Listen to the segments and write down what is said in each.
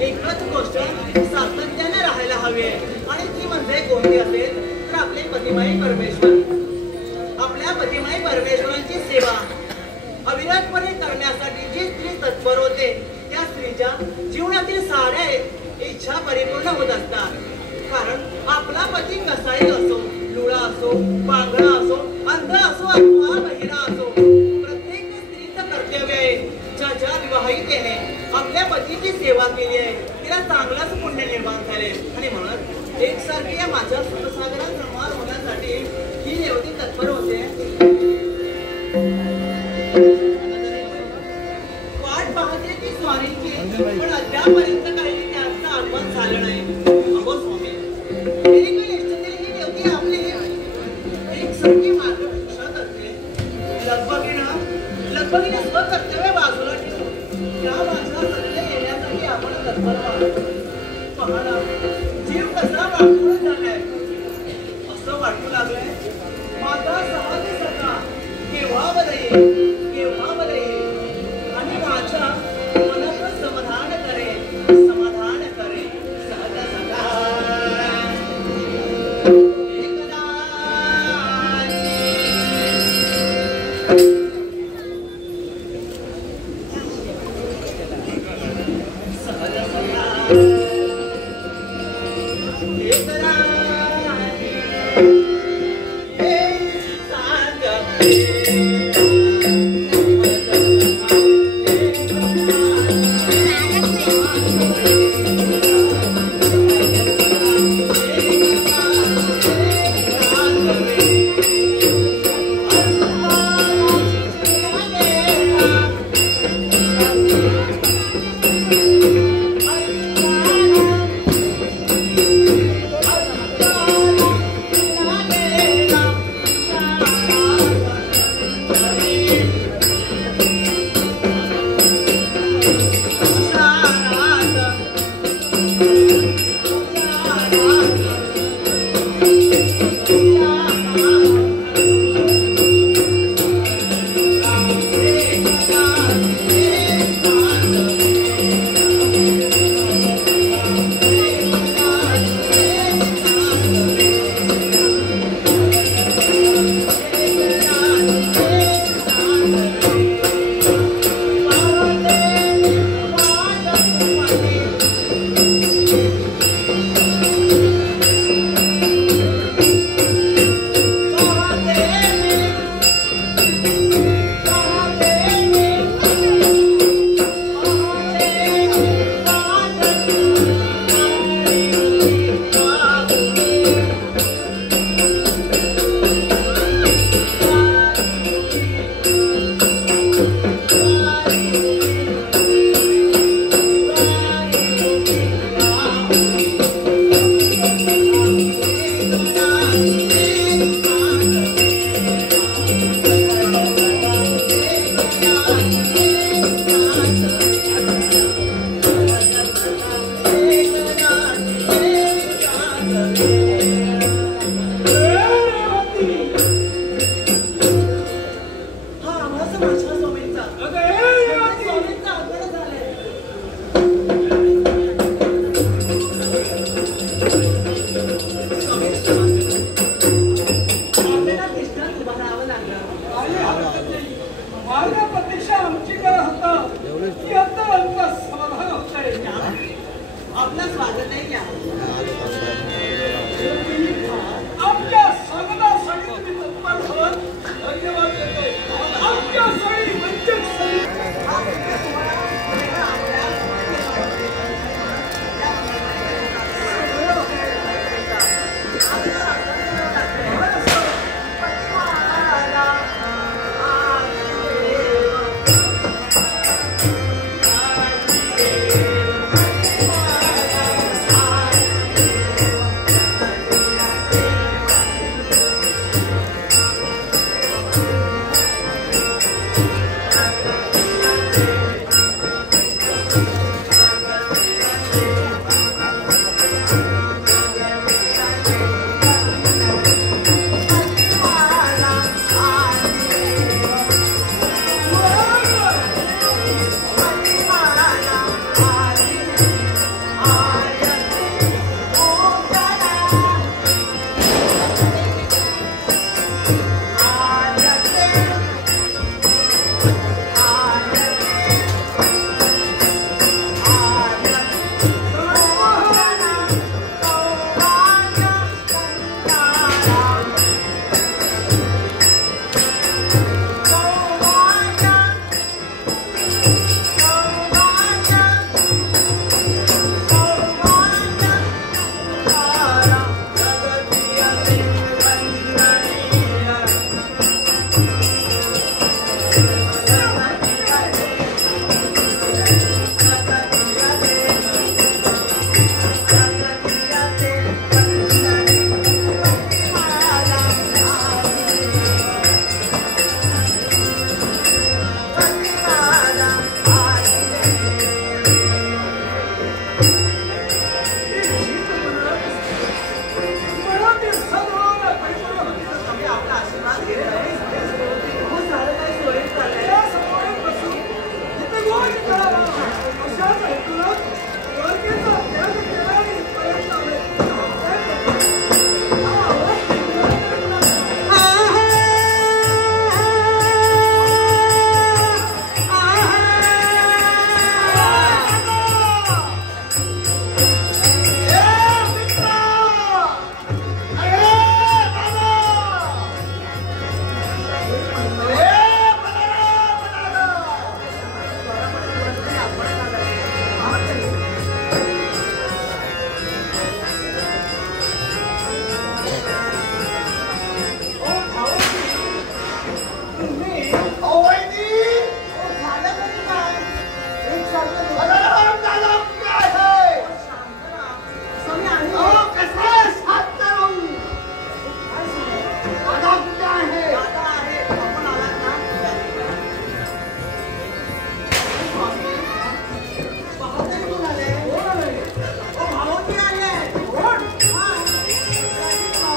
एकच गोष्ट सातत्याने राहायला हवी आहे आणि ती म्हणजे कोणती असेल तर आपले पतिमाई परमेश्वर. आपल्या पतिमाई परमेश्वरांची सेवा अविरतपणे करण्यासाठी जी स्त्री तत्पर होते त्या स्त्रीच्या जीवनातील साऱ्या इच्छा परिपूर्ण होत असतात. कारण आपला पती कसाही असो, लुळा असो, पांगळा असो, अंध असो अथवा बहिरा असो, प्रत्येक स्त्रीचं कर्तव्य आहे ज्या विवाहितेने आपल्या पतीची सेवा केली आहे तिला चांगलाच पुण्य निर्माण झाले. आणि म्हणून एकसारखी या माझ्या सुखसागरात रममाण होण्यासाठी ही देवती तत्पर होते. वाट पाहते ती स्वारींची, पण अद्यापर्यंत काही त्यांचं आगमन झालं नाही. अगो स्वामी, ही देवती आपली एकसारखी मार्गदर्शन करते. लगबगीने स्वकर्तव्य बाजूला ठेवून या माझ्या सत्य येण्यासाठी आपण तत्पर आहोत. पहाडा जीव कसा वाटून झालाय असं वाटू लागलंय. माझा सहज सखा केव्हा बरं येईल आणि माझ्या मनाचं समाधान करेल सहज सखा. आपलं स्वागत आहे.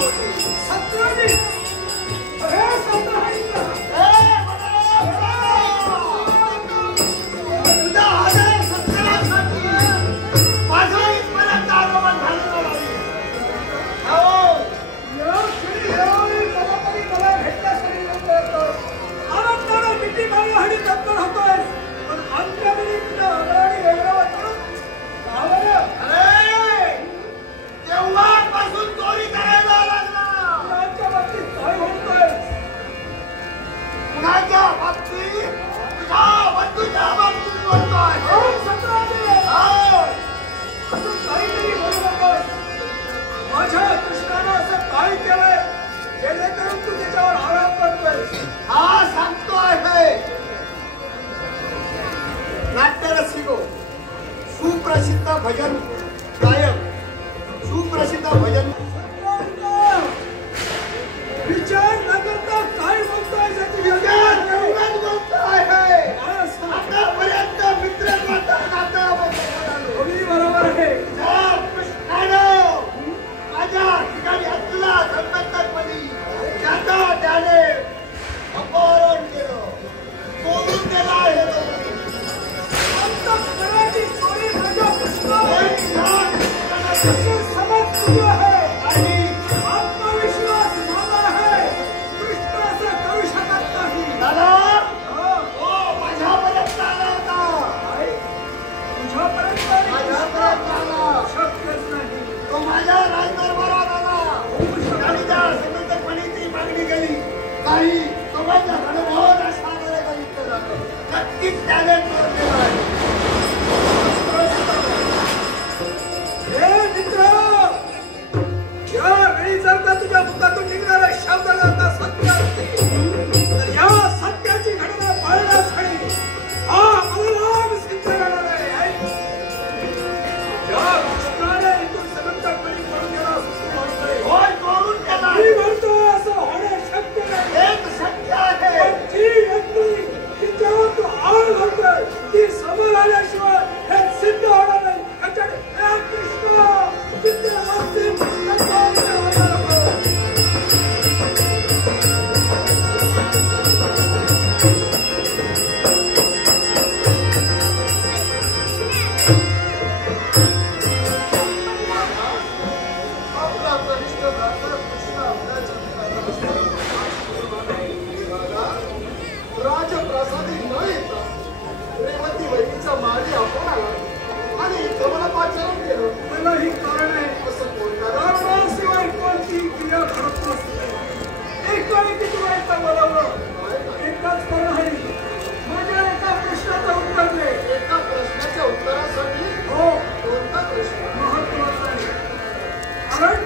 होती. सत्याने अरे सत्याने तुझा आदर सत्यासाठी माझा इथपर्यंत आगमन झालेलं नाही. हो या श्री देवाने कलाकारी मला भेटण्यासाठी येतो. आनंदाने किती मागणी तत्पर होतोय पण अंत्यवेळी तुझ्या अंगाने वेगळं वाटतं. अरे तेव्हापासून चोरी करायला लागला. त्यांच्या बाबतीत काय होतंय? कुणाच्या बाबतीत? तुझ्या बंधूच्या बाबतीत बोलतोय. सत्याने असं काहीतरी बोलू नकोस. माझ्या कृष्णानं असं काय केलंय जेणेकरून तू त्याच्यावर आरोप करतोय? हा सांगतो आहे. नाट्यरसिको सुप्रसिद्ध भजन गायक सुप्रसिद्ध भजन विचार न करता काय बोलतोय त्याची विचार करूनच बोलतो आहे. आतापर्यंत मित्रत्वाचा नाता अगदी बरोबर आहे. कृष्णानं माझ्या ठिकाणी असलेला संकटामध्ये त्याने अपहरण केलं, सोडून दिला आहे. अंतःकरणाची चोरी माझ्या कृष्णावर समज तुझी आहे आणि आत्मविश्वास माझा आहे. कृष्ण असं करू शकत नाही. दादा हो, हो माझ्यापर्यंत आला होता. तुझ्यापर्यंत माझ्यापर्यंत शक्यच नाही. तो माझ्या राजदरबारात आला. त्याने त्या समर्थकपणीची मागणी केली. काही तो माझ्याकडे बहुत अशा मागितलं जातं. नक्कीच त्याने चोर केला आहे. हे मित्र, यावेळी जर का तुझ्या मुखातून निघणारे शब्द जर का सत्य असतील तर या सत्याची घटना पाळण्यासाठी हा बलराम सिद्ध करणार आहे. या कृष्णाने इथून समर्थकपणी करून गेला असं तू म्हणतोय. होय चोरून केला. मी म्हणतोय असं होणे शक्य नाही. एक शक्य आहे. पण जी व्यक्ती तिच्यावर तू आळ घालतोय ती समोर आल्याशिवाय हे सिद्ध होणार नाही. हे कृष्ण सिद्ध असतील तर होणार नाही. आपला कनिष्ठ भ्राता कृष्ण आपल्या जन्माला राजप्रासादी न येता रेवती वैरीचा माळी आपण आला आणि कमलापाचरण केलं. त्याला ही कारण आहे. असं बोलणार कारणाशिवाय कोणती क्रिया घडत नसते. एकाएकी तुला इथं बोलावलं. एकच कारण आहे. माझ्या एका प्रश्नाचं उत्तर दे. एका प्रश्नाच्या उत्तरासाठी हो कोणता प्रश्न? महत्वाचा आहे. कारण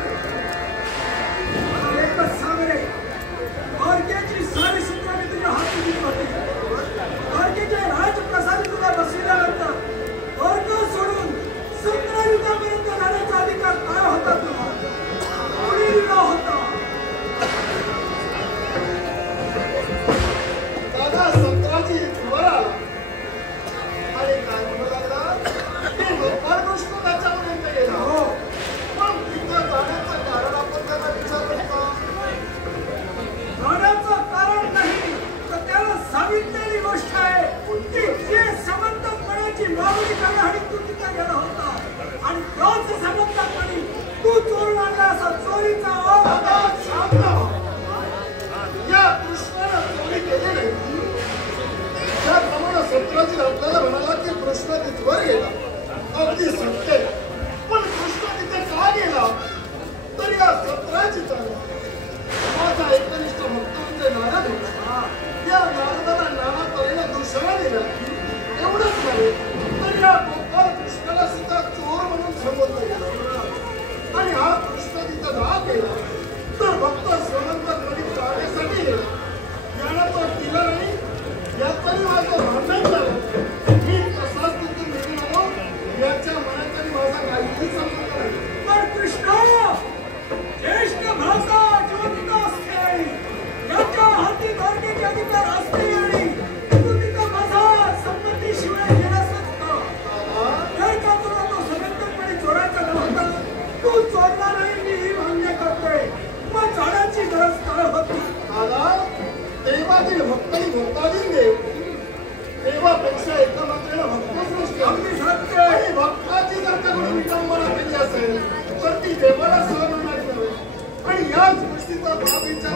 याच गोष्टीचा भावविचार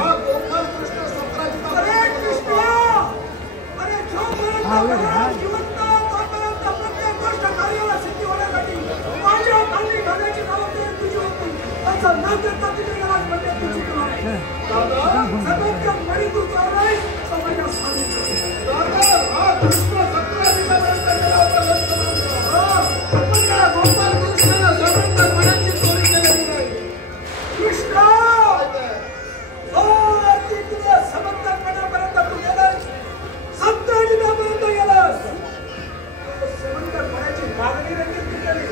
हा गोपाल कृष्ण सत्राजिता अरे कृष्ण, अरे जो पर्यंत जिवंत तोपर्यंत प्रत्येक गोष्ट कार्याला सिद्धी होण्यासाठी माझ्या खाली घालण्याची जबाबदारी तुझी होती. असं न करता तिथे गेलास म्हणजे तुझी चुकणार आहे. दादा सगळ्यात मणी तू चाललाय समाजात सांगितलं. दादा हा कृष्ण सत्राजितापर्यंत गेला होता लक्ष्मणाचा. पण त्या गोपाल कृष्णाला समर्थ मनाची चोरी केलेली नाही. कृष्ण, तुझ्या समर्थपणापर्यंत तू गेलास, सत्ताजितापर्यंत गेलास. समर्थपणाची मागणी देखील तू केली.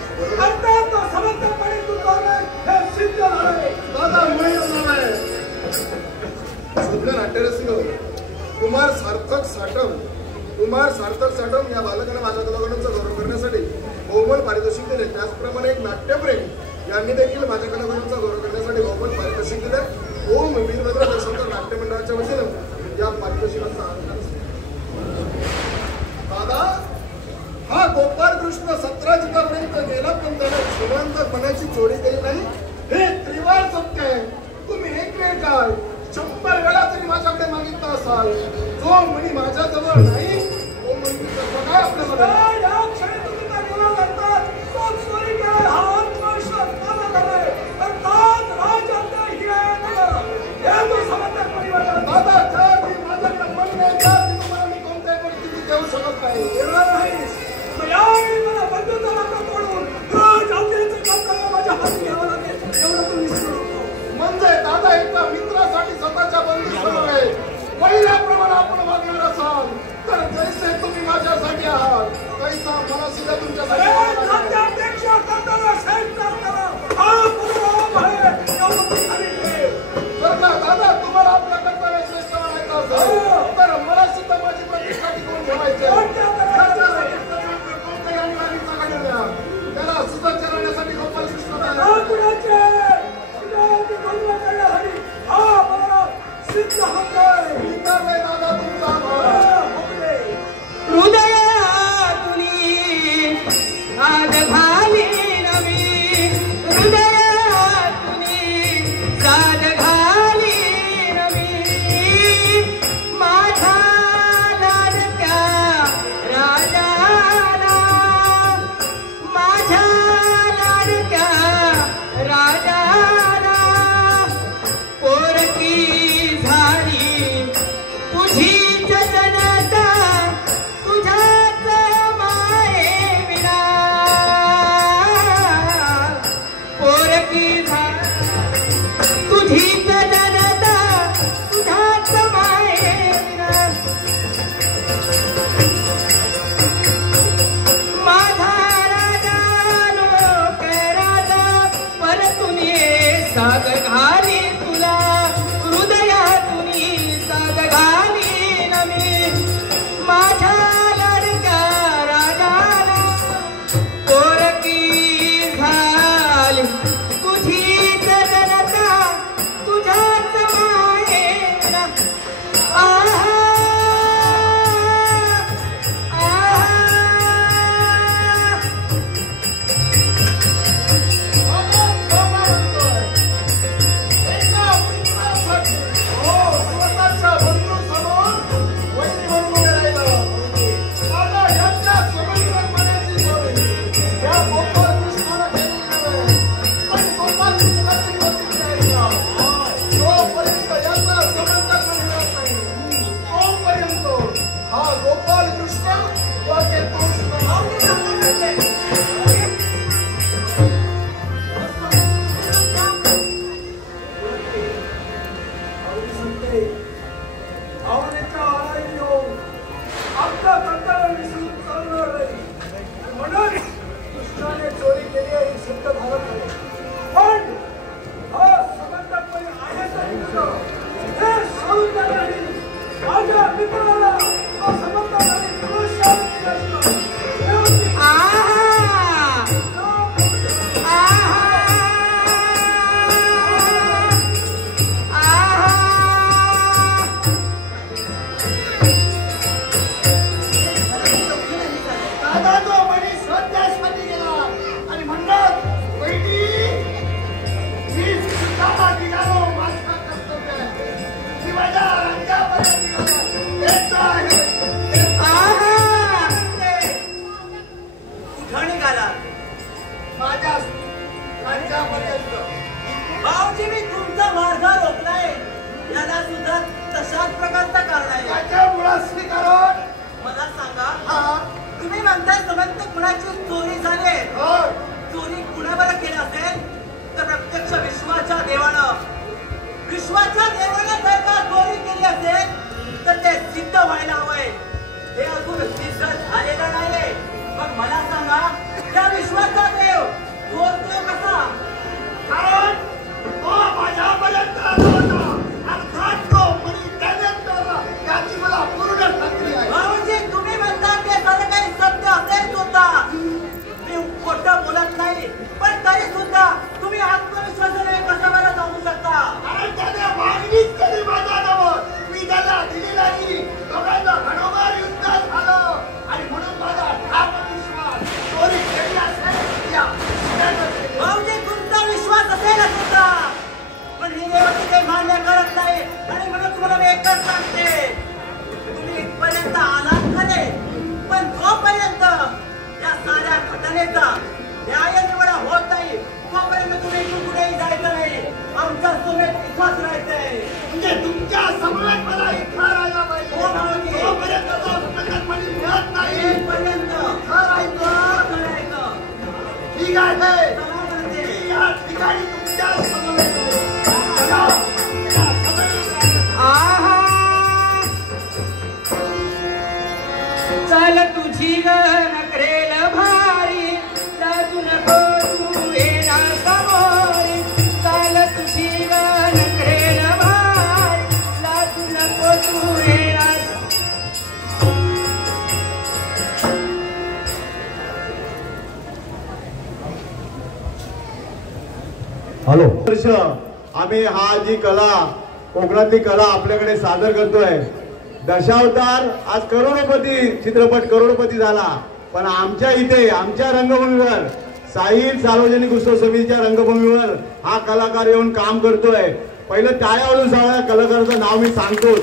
आता तो समर्थपणे तू चाललाय हे सिद्ध झालंय. दादा म्हणून नाव आहे शुद्ध नाट्यरसिक कुमार सार्थक साठम या बालकांना माझ्या कलागुणांचा गौरव करण्यासाठी बहुमोल पारितोषिक दिले. त्याचप्रमाणे एक नाट्यप्रेमी यांनी देखील माझ्या कलागुणांचा गौरव करण्यासाठी बहुमोल पारितोषिक दिले. ओम वीरभद्र दर्शनकर नाट्य मंडळाच्या वतीनं या पारितोषिकांचा दादा हा गोपाल कृष्ण सत्राजितापर्यंत गेला पण त्याला श्रीमंत मनाची चोरी केली नाही. हे त्रिवार सत्य आहे. तुम्ही एक वेळ काय 100 वेळा तरी माझ्याकडे मागितला असाल. जो म्हणी माझ्याजवळ नाही तो म्हणी काय आपल्याला या क्षणी तुम्ही काय बोलायला लागतात, तो चोरी केला हा आत्मविश्वास मला झालाय. अर्थात राजांना हिरायला हे मी समर्थपणे वाटत. दादा ज्या ती माझ्याकडे मन नाही त्या ती तुम्हाला मी कोणत्याही परिस्थितीत देऊ शकत नाही. येणार नाहीस. यावेळी मला बंधूचा नाका तोडून राज आपल्याचं काम करायला माझ्या हाती घ्यावं लागेल एवढं तू विसरू नको. म्हणजे दादा एका मित्रासाठी स्वतःच्या बंधूसमोर पहिल्याप्रमाणे आपण वागणार असाल तर जैसे तुम्ही माझ्यासाठी आहात तैसा मला सुद्धा तुमच्यासाठी अरे नाट्यापेक्षा करताना श्रेष्ठ करा. हा पूर्वभाव आहे एवढं तू खाली ठेव. जर का दादा तुम्हाला आपल्या कर्तव्य श्रेष्ठ म्हणायचं असेल तर मला सुद्धा माझी प्रतिष्ठा टिकवून ठेवायची आहे. कोणत्याही अनुदानीचा गाडी द्या त्याला सुद्धा चरवण्यासाठी गोपाल कृष्ण सिद्ध हक्क आहे. दादा तुमचा आभार. हृदयातुनी आग घाली नवी, हृदयातुनी साद घाली नवी. माझ्या लाडक्या राजाला, माझ्या लाडक्या राजाला पोरकी झाली तुझीच जनता, तुझ्याच मायेविना. पोरकी झाली तुझीच जनता, तुझ्याच मायेविना. माझा राजा लोक राजा परतून ये साग घाली तुला, हृदयातुनी साग घाली नमी. माझ्या लाडक्या राजाला पोरकी झाली तुझीच जनता, तुझ्याच मायेला. आहा आहा स्वतःच्या बंधूसमोर वैरी बनवून राहिलं. माझ्या राज्यापर्यंत येतो आहे. कुठं निघाला? माझ्या राज्यापर्यंत. भाऊजी, मी तुमचा मार्ग रोखलाय, याला सुद्धा तशाच प्रकारचा कारण आहे. याच्या मुळाशी कारण मला सांगा, तुम्ही म्हणताय समंत कुणाची चोरी झाली, चोरी कुणावर केली असेल तर प्रत्यक्ष विश्वाच्या देवानं जर का चोरी केली असेल तर ते सिद्ध व्हायला हवंय. हे अजून सिद्ध झालेलं नाहीये. मग मला सांगा, त्या विश्वाचा देव चोरतो कसा? कारण तो माझ्यापर्यंत आला होता, अर्थात तो परित्यागच केला, याची मला पूर्ण खात्री आहे. भाऊजी, तुम्ही म्हणता ते सारं काही सत्य असेल सुद्धा. मी खोटं बोलत नाही, पण तरी सुद्धा तुम्ही आत्मविश्वासाने कसा मला सांगू शकता? कारण त्याने मागणीच केली माझ्याजवळ, मी त्याला दिली नाही. दोघांचा घरोघर युद्ध झालं आणि म्हणून माझा ठाम विश्वास चोरी केली असेल या. भाऊजी, तुमचा विश्वास असेल सुद्धा, पण ही देवती ते मान्य करत नाही. आणि म्हणून तुम्हाला मी एकच सांगते, तुम्ही इथपर्यंत आलात खरे, पण जोपर्यंत या साऱ्या घटनेचा न्याय निवडा होत नाही तोपर्यंत तुम्ही कुठेही जायचं नाही. आमच्या सुमेत इथंच राहायचंय. म्हणजे तुमच्या समोरात मला इथं राहायला पाहिजे. हो भाऊजी. तोपर्यंत तो सुखदपणे मिळत नाही. इथपर्यंत इथं राहायचं. ठीक आहे, मी या ठिकाणी तुमच्या समवेत आहे. चाल तुझी नकरेल भारी, लाजू नको तू येणार समोरी. चाल तुझी नकरेल भारी, लाजू नको तू येणार. हॅलो, आम्ही हा जी कला, कोकणातली कला आपल्याकडे सादर करतोय. दशावतार आज करोडपती चित्रपट करोडपती झाला, पण आमच्या इथे आमच्या रंगभूमीवर साहिल सार्वजनिक उत्सव समितीच्या रंगभूमीवर हा कलाकार येऊन काम करतोय. पहिलं टाळ्या वाजवून सगळ्या कलाकाराचं नाव मी सांगतो,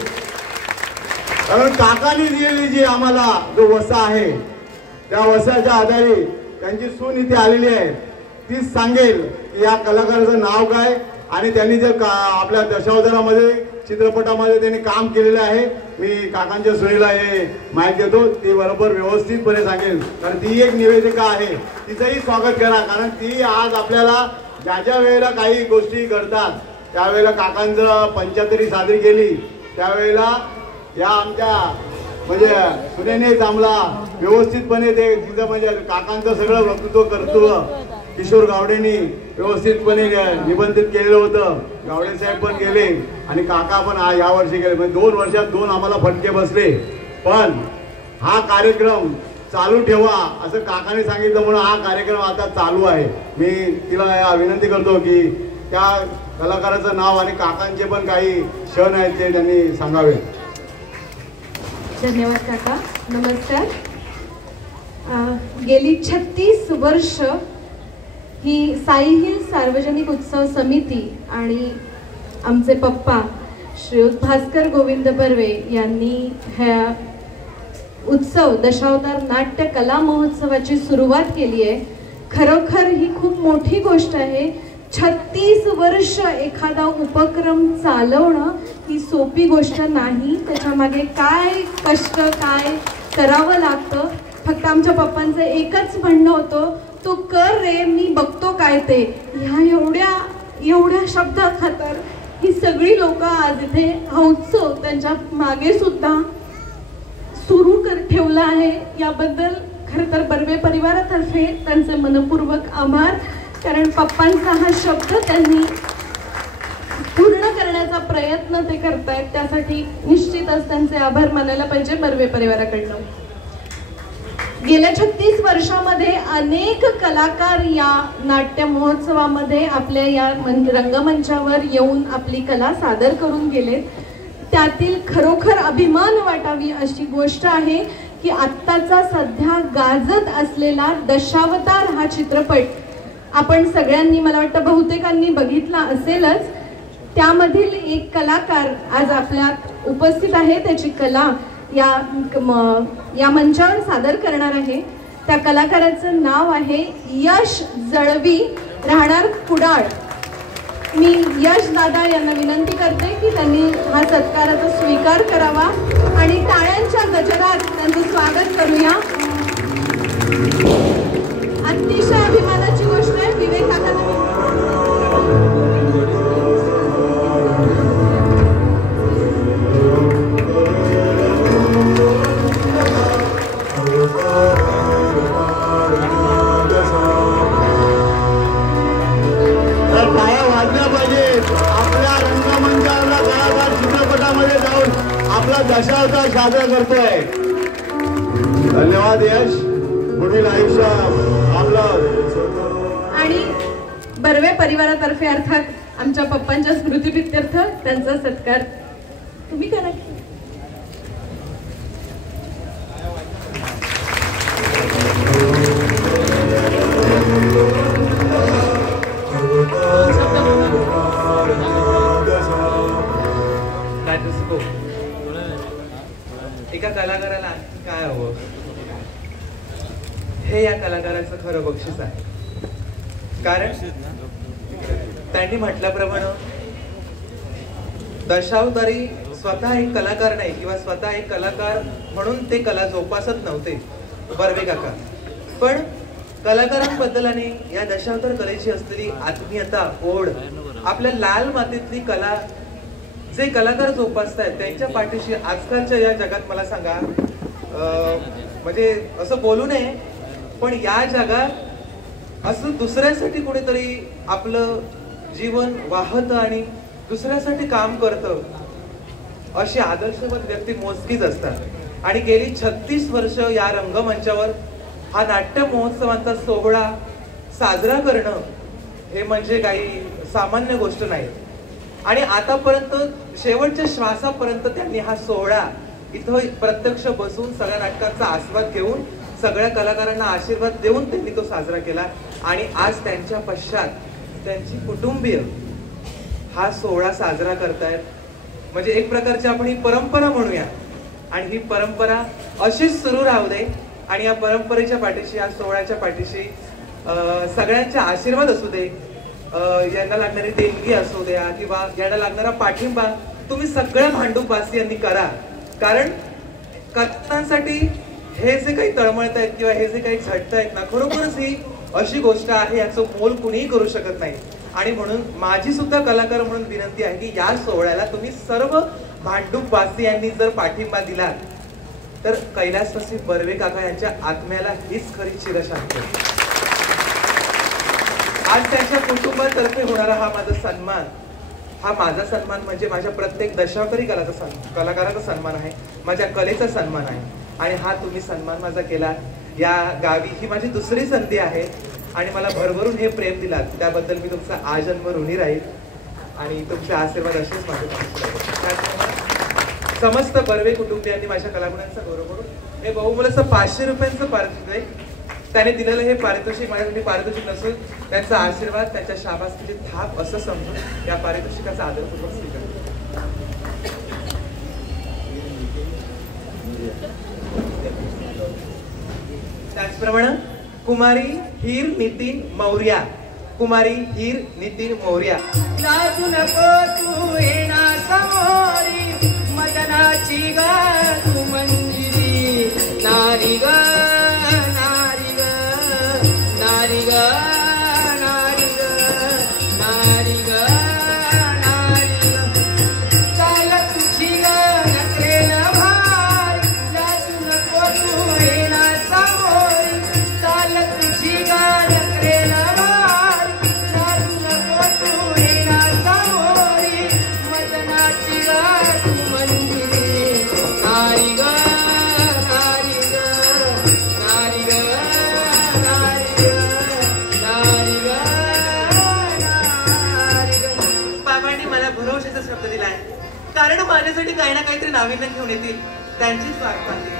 कारण काकांनी दिलेली जी आम्हाला जो वसा आहे त्या वसाच्या आधारे त्यांची सून इथे आलेली आहे. तीच सांगेल की या कलाकाराचं नाव काय आणि त्यांनी जे आपल्या दशावतारामध्ये चित्रपटामध्ये त्यांनी काम केलेलं आहे. मी काकांच्या सुनेला हे माहिती देतो, ती बरोबर व्यवस्थितपणे सांगेल, कारण ती एक निवेदिका आहे. तिचंही स्वागत करा, कारण ती आज आपल्याला ज्या ज्या वेळेला काही गोष्टी घडतात त्यावेळेला काकांचं 75 साजरी केली त्यावेळेला या आमच्या म्हणजे सुनेनेच आम्हाला व्यवस्थितपणे ते तिचं म्हणजे काकांचं सगळं वक्तृत्व कर्तृत्व किशोर गावडेंनी व्यवस्थितपणे निबंधित केलेलं होतं. गावडे साहेब पण गेले आणि काका पण या वर्षी गेले. म्हणजे 2 वर्षात 2 आम्हाला फटके बसले. पण हा कार्यक्रम चालू ठेवा असं काकाने सांगितलं म्हणून हा कार्यक्रम आता चालू आहे. मी तिला विनंती करतो की त्या कलाकाराचं नाव आणि काकांचे पण काही क्षण आहेत ते त्यांनी सांगावे. धन्यवाद काका. नमस्कार. गेली 36 वर्ष ही साई सार्वजनिक उत्सव समिती आणि आमचे पप्पा श्रीयुत भास्कर गोविंद बर्वे यांनी ह्या उत्सव दशावतार नाट्य कला महोत्सवाची सुरुवात केली आहे. खरोखर ही खूप मोठी गोष्ट आहे. 36 वर्ष एखादा उपक्रम चालवणं ही सोपी गोष्ट नाही. त्याच्यामागे काय कष्ट काय करावं लागतं. फक्त आमच्या पप्पांचं एकच म्हणणं होतं, तू कर रे, मी बघतो काय ते. ह्या एवढ्या शब्दाखातर ही सगळी लोक आज इथे हा उत्सव त्यांच्या मागे सुद्धा सुरू ठेवला आहे. याबद्दल खरं तर बर्वे परिवारातर्फे त्यांचे मनपूर्वक आभार. कारण पप्पांचा हा शब्द त्यांनी पूर्ण करण्याचा प्रयत्न ते करतायत, त्यासाठी निश्चितच त्यांचे आभार मानायला पाहिजे बर्वे परिवाराकडनं. गेल्या 36 वर्षामध्ये अनेक कलाकार या नाट्य महोत्सवामध्ये आपल्या या रंगमंचावर येऊन आपली कला सादर करून गेलेत. त्यातील खरोखर अभिमान वाटावी अशी गोष्ट आहे की आत्ताचा सध्या गाजत असलेला दशावतार हा चित्रपट आपण सगळ्यांनी, मला वाटतं बहुतेकांनी बघितला असेलच. त्यामधील एक कलाकार आज आपल्यात उपस्थित आहे, त्याची कला या मंचावर सादर करणार आहे. त्या कलाकाराचं नाव आहे यश जळवी, राहणार कुडाळ. मी यश दादा यांना विनंती करते की त्यांनी हा सत्काराचा स्वीकार करावा आणि टाळ्यांच्या गजरात त्यांचं स्वागत करूया. अतिशय अभिमानाची गोष्ट आहे. विवेक काका आपला दशावतार साजरा करतोय. धन्यवाद यश, पुढील आयुष्य आपलं. आणि बर्वे परिवारातर्फे अर्थात आमच्या पप्पांच्या स्मृतीप्रित्यर्थ त्यांचा सत्कार तुम्ही करा. एका कलाकाराला काय हवं हे या कलाकाराचं खरं बक्षीस आहे. कारण त्यांनी म्हटल्याप्रमाणे दशावतारी स्वतः एक कलाकार नाही किंवा स्वतः एक कलाकार म्हणून ते कला जोपासत नव्हते बर्वे काका, पण कलाकारांबद्दल आणि या दशावतार कलेची असलेली आत्मीयता, ओढ, आपल्या लाल मातीतली कला जे कलाकार जोपासतायत त्यांच्या पाठीशी आजकालच्या या जगात मला सांगा, म्हणजे असं बोलू नये पण या जगात असं दुसऱ्यासाठी कोणीतरी आपलं जीवन वाहतं आणि दुसऱ्यासाठी काम करतं अशी आदर्शवत व्यक्ती मोजकीच असतात. आणि गेली 36 वर्ष या रंगमंचावर हा नाट्य महोत्सवांचा सोहळा साजरा करणं हे म्हणजे काही सामान्य गोष्ट नाही. आणि आतापर्यंत शेवटच्या श्वासापर्यंत त्यांनी हा सोहळा इथं प्रत्यक्ष बसून सगळ्या नाटकांचा आस्वाद घेऊन सगळ्या कलाकारांना आशीर्वाद देऊन त्यांनी तो साजरा केला. आणि आज त्यांच्या पश्चात त्यांची कुटुंबीय हा सोहळा साजरा करतायत. म्हणजे एक प्रकारची आपण ही परंपरा म्हणूया आणि ही परंपरा अशीच सुरू राहू दे. आणि या परंपरेच्या पाठीशी, या सोहळ्याच्या पाठीशी सगळ्यांचे आशीर्वाद असू दे, यांना लागणारी देणगी असू द्या किंवा यांना लागणारा पाठिंबा तुम्ही सगळ्या भांडूपवासियांनी करा. कारण कथांसाठी हे जे काही तळमळत आहेत किंवा हे जे काही झटतायत ना, खरोखरच ही अशी गोष्ट आहे याचं मोल कुणीही करू शकत नाही. आणि म्हणून माझी सुद्धा कलाकार म्हणून विनंती आहे की या सोहळ्याला तुम्ही सर्व भांडूपवासियांनी जर पाठिंबा दिला तर कैलासवासी बर्वे काका यांच्या आत्म्याला हीच खरी चिरशांती. आज त्यांच्या कुटुंबातर्फे होणारा हा माझा सन्मान, हा माझा सन्मान म्हणजे माझ्या प्रत्येक दशावतारी कलाकाराचा सन्मान आहे, माझ्या कलेचा सन्मान आहे. आणि हा तुम्ही सन्मान माझा केला. या गावी ही माझी दुसरी संधी आहे आणि मला भरभरून हे प्रेम दिलात त्याबद्दल मी तुमचा आजन्म ऋणी राहील. आणि तुमचे आशीर्वाद असेच माझे. समस्त बर्वे कुटुंबियांनी माझ्या कलागुणांचा गौरव करून हे बहुमूल्याचं 500 रुपयांचं पारितोषिक आहे. त्याने दिलेलं हे पारितोषिक माझ्यासाठी पारितोषिक नसून त्यांचा आशीर्वाद, त्यांच्या शाबासकीची थाप असं समजून या पारितोषिकाचा आदरपूर्वक स्वीकार. त्याचप्रमाणे कुमारी हीर नितीन मौर्या, कुमारी हीर नितीन मौर्या. लाजू नको तू येणा समोरी, मदनाची ग तू मंजिरी, नारी ग नारी ग नारी ग नारी ग नारी ग नारी ग, चाल तुझी ग नकरेल भार, लाजू नको तू येणा समोरी, चाल तुझी ग नकरेल भार, लाजू नको तू येणा समोरी, मदनाची ग तू मंजिरी, नारी ग नारी ग नारी ग नारी ग नारी ग नारी ग. बाबांनी मला भरवशाचा शब्द दिलाय, कारण माझ्यासाठी काही ना काहीतरी नाविन्य घेऊन येतील, त्यांचीच वाट पाहते.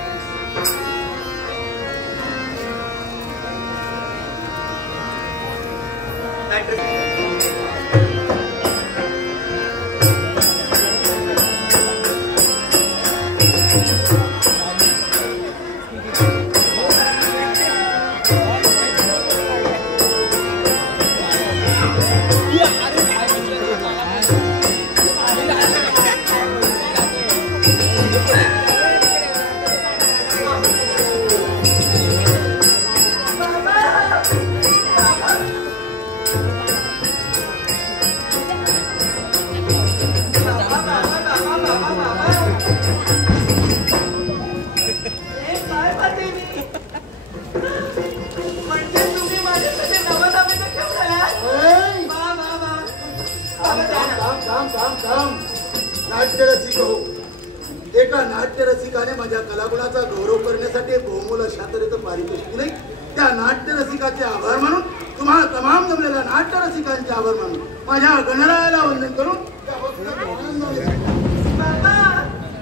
नाट्यरसिक हो, एका नाट्यरसिकाने माझ्या कलागुणाचा गौरव करण्यासाठी बहुमोल अशा तऱ्हेचं पारितोषिक दिले. त्या नाट्यरसिकाचे आभार मानून, तुम्हाला तमाम जमलेल्या नाट्यरसिकांचे आभार मानून, माझ्या गणरायाला वंदन करून त्या वक्तव्यात आनंद घेतो. बाबा,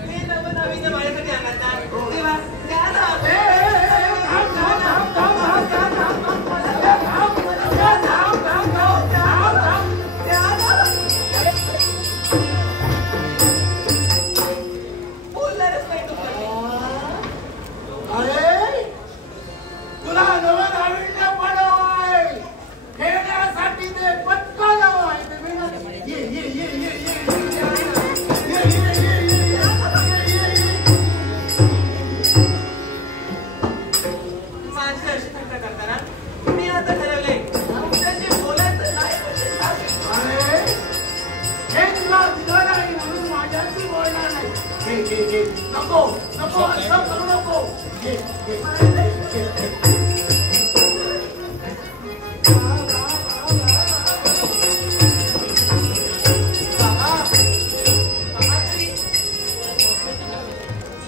हे नवनवीन माझ्यासाठी आणतात. तेव्हा द्या ना. बोलणारच नाही तो. अरे तुला नवं नाविन्य पडवाय खेळण्यासाठी ते पटका लावाय. ये ये ये ये ये माझी अशी थट्टा करताना मी आता ठरवलंय तुमच्याशी बोलायचं नाही. अरे हे तुला दिलं नाही म्हणून माझ्याशी बोलणार नाही. घे घे घे, नको नको, असं करू नको. घे घे.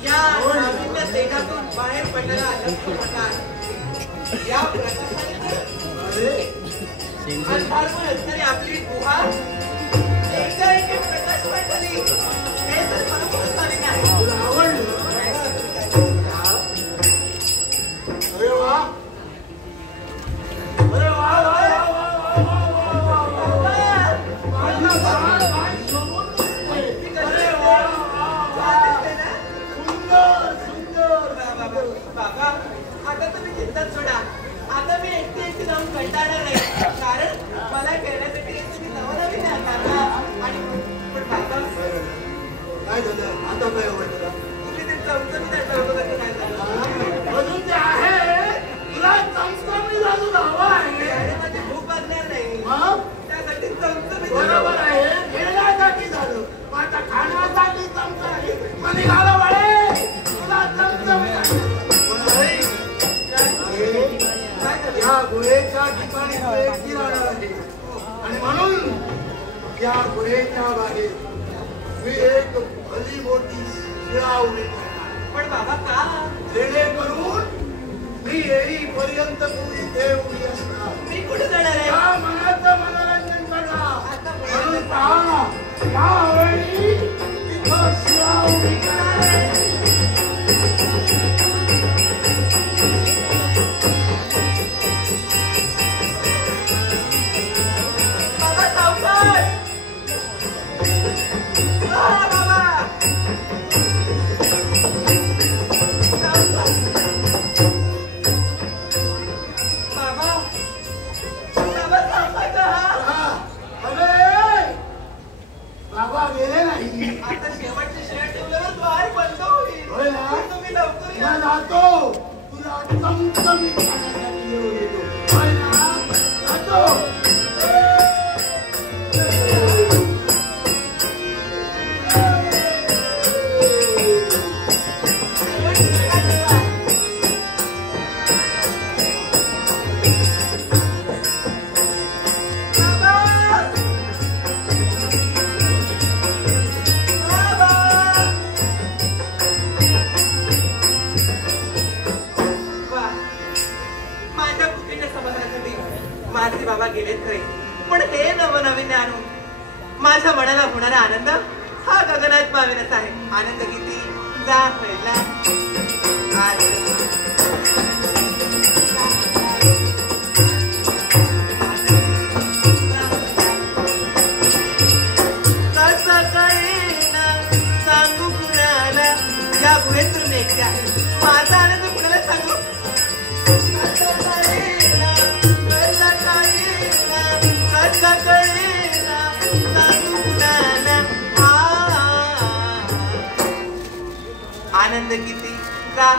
या नाविन्य देशातून बाहेर पडलेला लक्ष्मी प्रकार या प्रकाशाने अंधारमय असणारी आपली गुहा एकाएकी प्रकाशमय झाली. हे तर खरोखरच नवीन आहे. तुला आवडलं? अरे वा, अरे वा वा वा वा वा वा वा. माझा बाळ काय समोर दिसतोय. अरे वा, सुंदर सुंदर. बाबा, आता तुम्ही चिंताच सोडा. आता मी एकटी जाऊन कंटाळणार नाही. कारण मला खेळण्यासाठी तुम्ही नवनवीन आणणार ना. आणि पण बाबा, काय झालं आता? काय हवंय तुला? तुम्ही ते चमचमीत आठवलं कसं काय झालं? अजून ते आहे. तुला चमचमीत अजून हवं आहे. आणि माझी भूक लागणार नाही. मग त्यासाठी चमचमीत बरोबर आहे. खेळण्यासाठी झालं, आता खाण्यासाठी चमचमीत. मग निघालं बळे, तुला चमचमीत. या गुहेच्या ठिकाणी तो एकटी राहणार आहे. आणि म्हणून या गुहेच्या बाहेर मी एक भली मोठी शिळा उभी करणार. पण बाबा का? जेणेकरून मी येईपर्यंत तू इथे उभी असणार. मी कुठे जाणार आहे? या मनाचं मनोरंजन करणार. म्हणून पहा, यावेळी तिथं शिळा उभी करणार आहे. बाबा सावकार! बाबा! बाबा सावकार का? बाबा गेले नाही. आता शेवटची शेळ ठेवल्यावर द्वार बंद होईल. होय ना? पण तुम्ही लवकर या. मी जातो. तुला चमचमीत खाण्यासाठी येऊन येतो. होय ना? जातो. माझे बाबा गेलेत खरे, पण हे नवनवीन आणून माझ्या मनाला होणारा आनंद हा गगनात पावेनच आहे. आनंद किती जा पहिला कसं कळेना सांगू कुणाला. या गुहेतून एकटे आहे. माझा आनंद कुणाला सांगू? आनंद किती का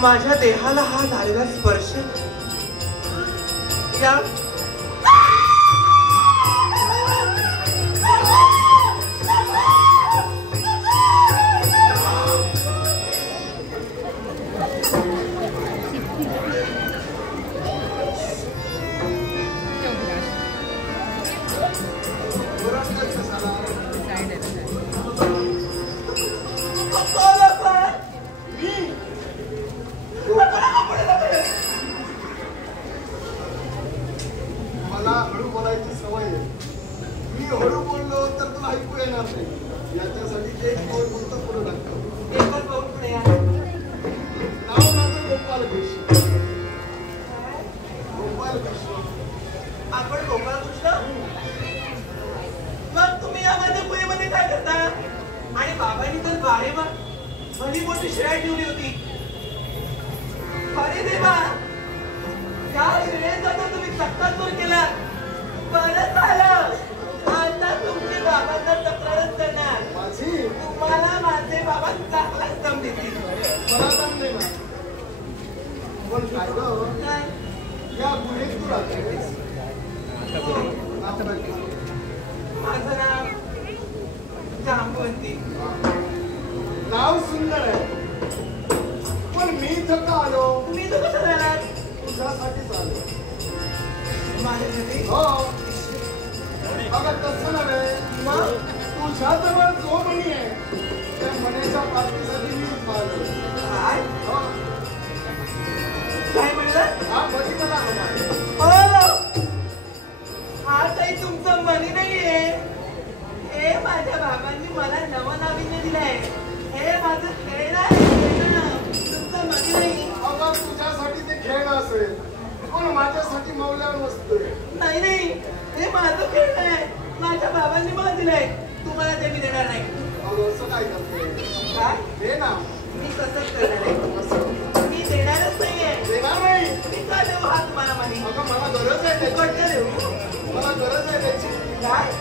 माझ्या देहाला हा झालेला स्पर्श या मला हळू बोलायची सवय आहे. मी हळू बोललो तर तुला ऐकू येणार नाही. याच्यासाठी एक पाऊल बोलतो पुढे लागतो. एकच पाऊल पुढे या. नाव माझं गोपाल कृष्ण. गोपाल कृष्ण. आपण गोपाळकृष्ण मग तुम्ही या माझ्या पुरीमध्ये काय करता? आणि बाबांनी तर बारे बा भली मोठी शिळा ठेवली होती. अरे देवा, या शिळेचा तर तुम्ही चक्काचूर केला. बरं झालं, आता तुमचे बाबांना तक्रारच करणार. माझी तुम्हाला माझे बाबा चांगलाच दम देतील. मला दम नाही ना. पण काय गं, काय? या गुहेत तू राहतेस. नाव काय तुझं? माझं नाव जांबवंती. नाव सुंदर आहे. पण मी इथं का आलो? तुम्ही तर कसं राहणार? तुझ्यासाठीच आलो. माझ्यासाठी हो. अगं तसं नव्हे. मग तुझ्याजवळ जो मणी आहे त्या मण्याच्या प्राप्तीसाठी मी इथं आलो. काय? हो. काय म्हणलं? हा मणी मला हवा आहे. हो, हा काही तुमचं मनी नाहीये. हे माझ्या बाबांनी मला नवं नाविन्य दिलंय. हे माझं खेळणं आहे. तुमचं मनी नाही. अगं तुझ्यासाठी ते खेळणं असेल पण माझ्यासाठी मौल्यवान वस्तू आहे. नाही नाही, हे माझं खेळणं आहे. माझ्या बाबांनी मला दिलंय. तुम्हाला ते मी देणार नाही. अगं असं काय करते? काय? दे ना. मी कसं करणार आहे? असं मी देणारच नाहीये. देणार नाही. मी का देऊ हा तुम्हाला मनी? अगं मला गरज आहे त्याची. पटकन देऊ. मला गरज आहे त्याची. काय?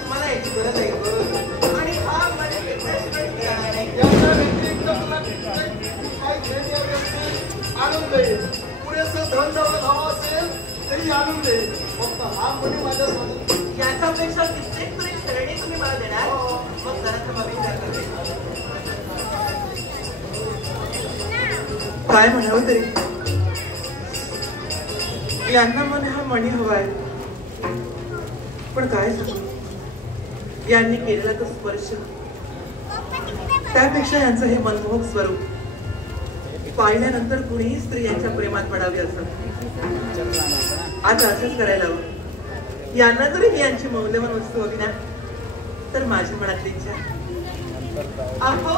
तुम्हाला याची गरज आहे? बरोबर. आणि हा माझ्या पेट्याशिवाय मिळणार नाही. याच्या व्यतिरिक्त तुला काही खेळ हवी असेल आणून देईल. पुरेसं धन दौलत हवं असेल तरी आणून देईल. फक्त हा मणी माझ्यासाठी. याच्यापेक्षा कित्येक तरी खेळणी तुम्ही मला देणार. मग जरा तुम्हाला विचार करते. काय म्हणावं तरी यांना मन हा मणी हवाय. पण काय सांगू, यांनी केलेला तो स्पर्श, त्यापेक्षा यांचं हे मनमोहक स्वरूप पाहिल्यानंतर कुणीही स्त्री यांच्या प्रेमात पडावी असं. आता असंच करायला हवं. यांना जरी ही यांची मौल्यवान वस्तू हवी ना तर माझ्या मनातली इच्छा. अहो,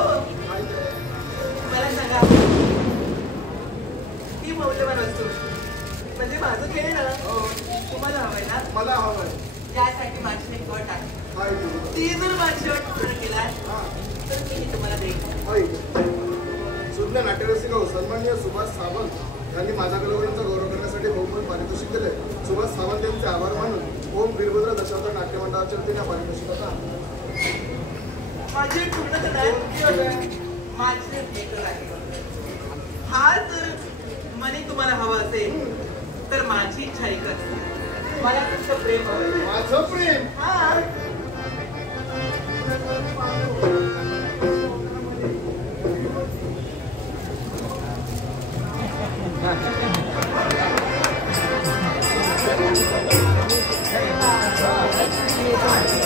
मला सांगा, ही मौल्यवान वस्तू म्हणजे माझं खेळणं तुम्हाला हवंय ना? मला हवं आहे. त्यासाठी माझी एक अट आहे. ती जर माझी अट पूर्ण केला तर मी तुम्हाला देईन. शुद्ध नाट्यरसिक सन्माननीय सुभाष सावंत यांनी माझ्या कलावरींचा गौरव करण्यासाठी बहुमूल्य पारितोषिक दिले. सुभाष सावंत यांचे आभार मानून ओम वीरभद्र दशावतार नाट्य मंडळाच्या वतीने या पारितोषिकाचा माझी पूर्ण करणार. माझे एकच आहे. हा जर मनी तुम्हाला हवा असेल तर माझी इच्छा एकच, मला तुमचं प्रेम हवं. माझं प्रेम. हा, Thank you.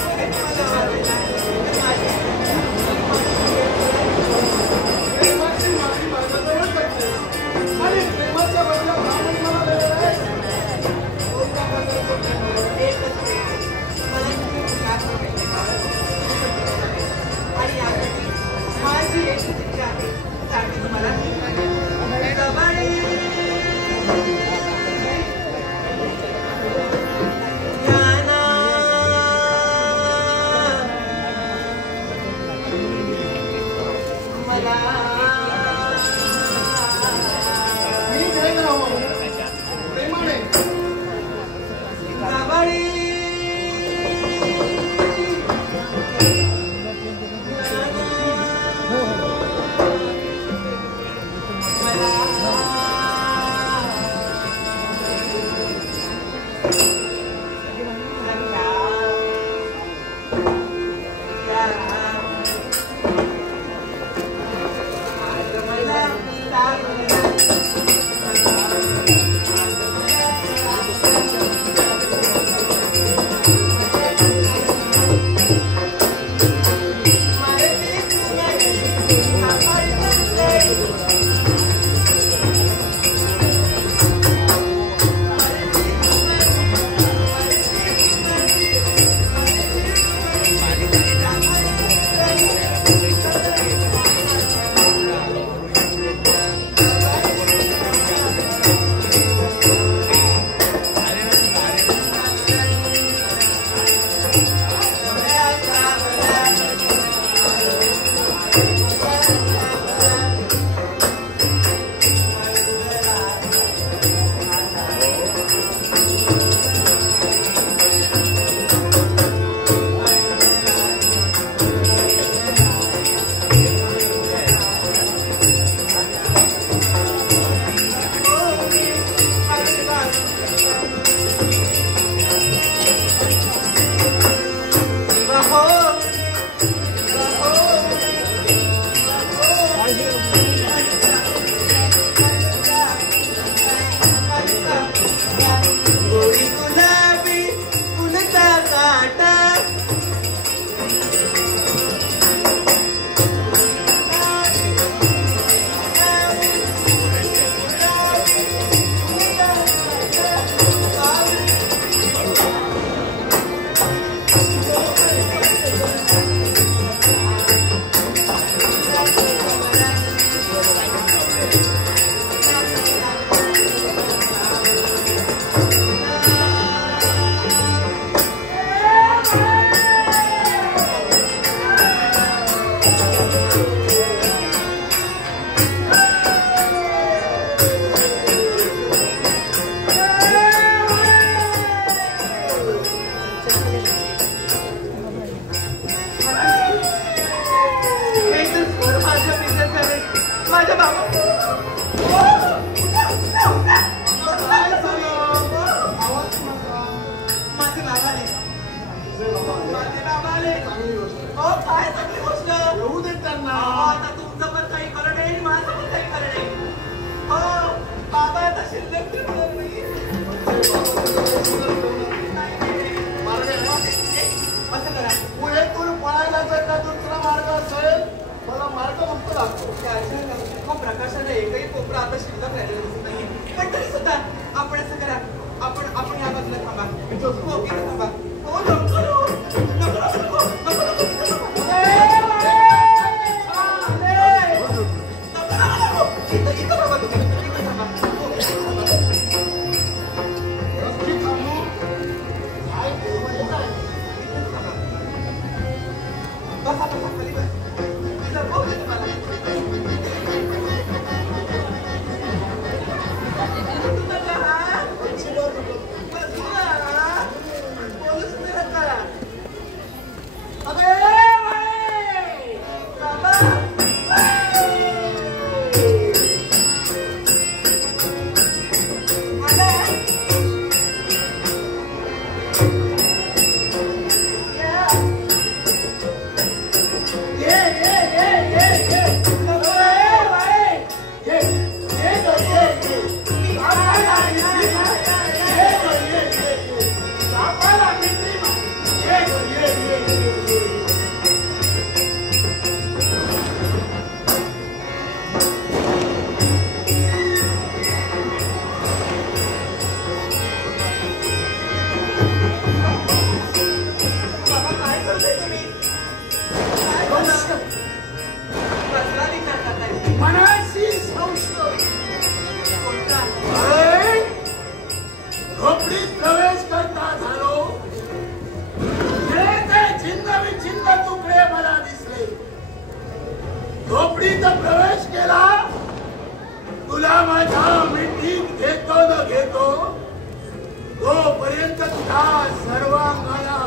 तोपर्यंत तुझ्या सर्वांगाला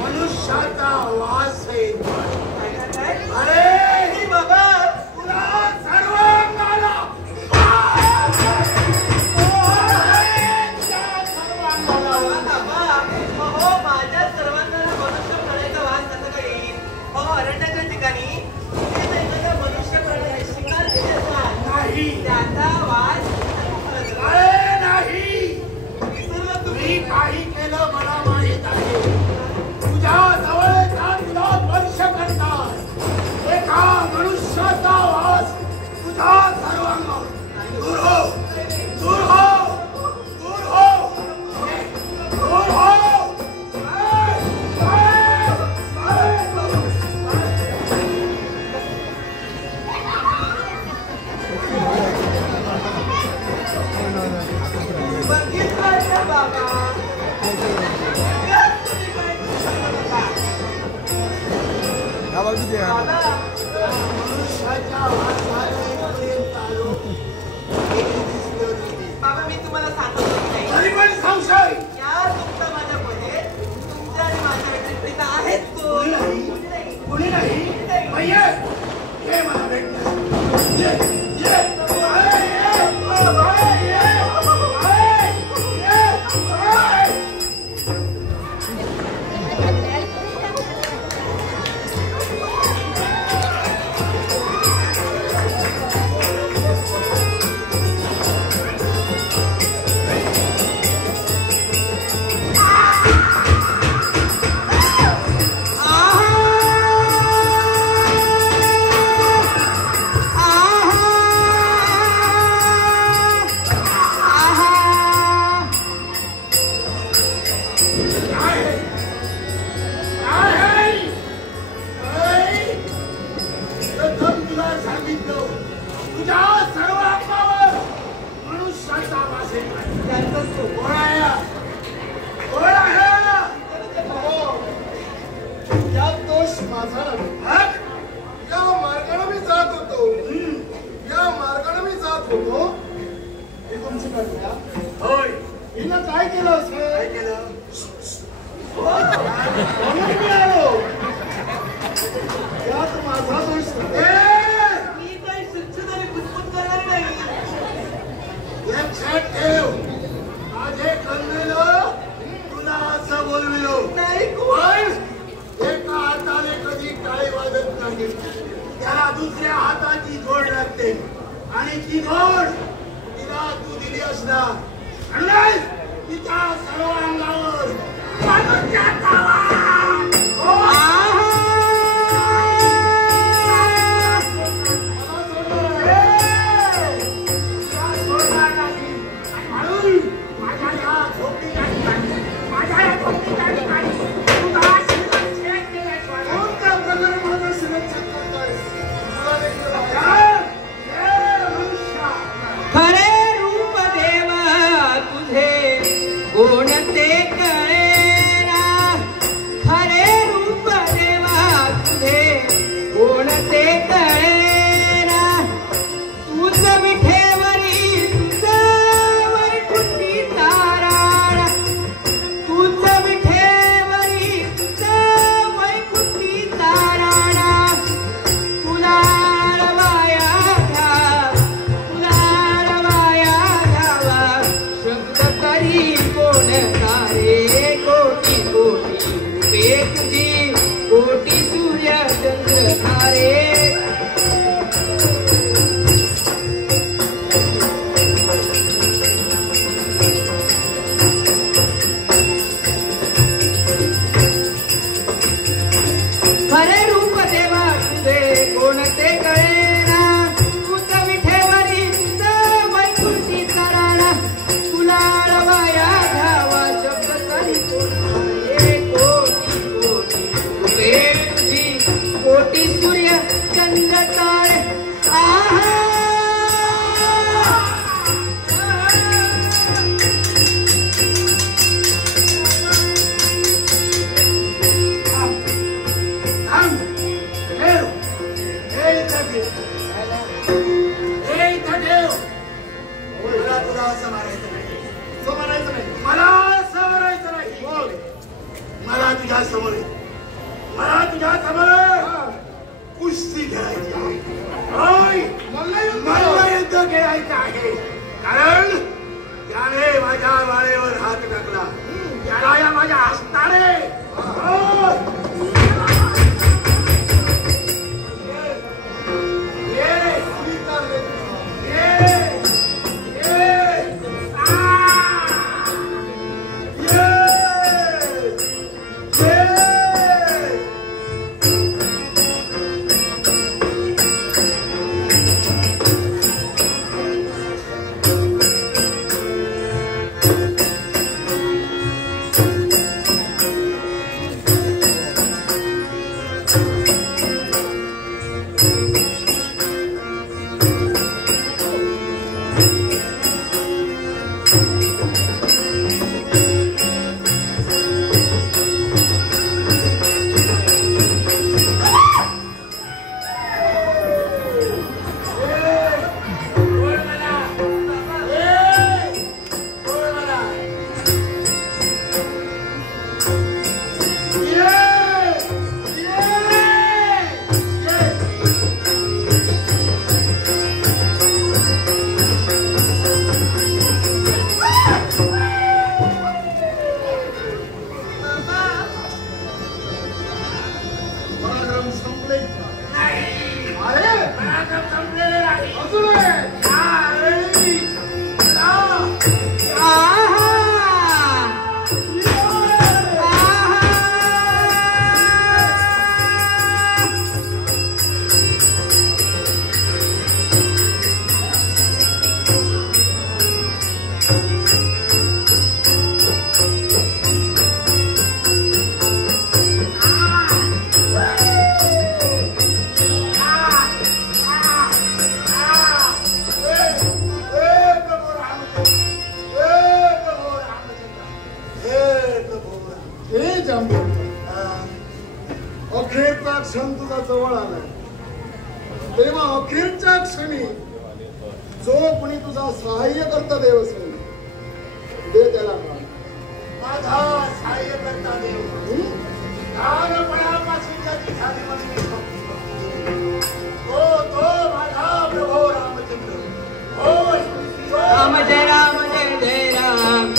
मनुष्य मनुष्याचा वास आहे. काय? अरे ही बाबा तुला सर्वांगाला हो माझ्या सर्वांना मनुष्य प्राण्याचा वास कसं काय येईल? हो अरण्याच्या ठिकाणी एखाद्या मनुष्य प्राण्याची शिकार केली असतात नाही. त्याचा वास अरे नाही, विसरला तुम्ही तुम्ही. काही केलं मला माहित आहे. तुझ्या जवळचा तुला स्पर्श करतात एका मनुष्याचा वास तुझा सर्वांगावर. दूर हो, दूर हो, दूर हो, दूर हो. बघितलं का बाबा? यात तुम्ही काय करू नका. बाबा मनुष्याच्या वासापर्यंत आलो. बाबा मी तुम्हाला सांगतच नाही. तरी पण संशय. या तुमचा माझ्यामध्ये तुमच्या आणि माझ्या व्यतिरिक्त आहेत कोण? कुणी नाही. भैया, ये मला भेटण्यास. ये, ये. अरे, ये. अरे, ये. अरे, ये. अरे. काय केलं असं? काय केलं? यात माझा दोष मी काही शिक्षण आणि पुस्तक करणार नाही. लक्षात ठेव, माझे कन्वेलं तुला असं बोलविलो नाही पण एका हाताने कधी टाळी वाजत नाही, त्याला दुसऱ्या हाताची जोड लागते आणि ती जोड तिला तू दिली असणार. म्हणूनच तिच्या सर्व अंगावर मनुष्याचा वास. खरे रूप देवा तुझे कोणते कळेना. खरे रूप देवा तुझे कोणते कळेना. तूच विठेवरी तुझं वैकुंठी ताराळा. तूच विठेवरी तुझं वैकुंठी ताराळा. तुला रवाया घ्या, तुला रवाया घ्यावा. शब्द करी कोण तारे. कोटी कोटी रूपे तुझी, कोटी सूर्य चंद्र तारे. खरे रूप देवा तुझे कोणते कळेना. तूच विठेवरी तुझं वैकुंठी ताराळा. तुला रवाया घ्यावा. शब्द करी कोण तारे. कोटी कोटी रूपे तुझी, कोटी सूर्य चंद्र तारे. आहा तुला असं मारायचं नाही. मला असं मारायचं नाही. बोल, मला तुझ्या समोर मला तुझ्या समोर कुस्ती खेळायची आहे. मल्लयुद्ध खेळायचं आहे. कारण त्याने माझ्या वाळेवर हात टाकला. त्याला या माझ्या हसणारे अखेरचा क्षण तुझा जवळ आलाय. तेव्हा अखेरच्या क्षणी जो कोणी तुझा सहाय्य करता देव असेल दे त्याला माझा सहाय्य करता देव. लहानपणापासून ज्याची झाली म्हणजे तो माझा प्रभू रामचंद्र. राम जय राम जय जय राम.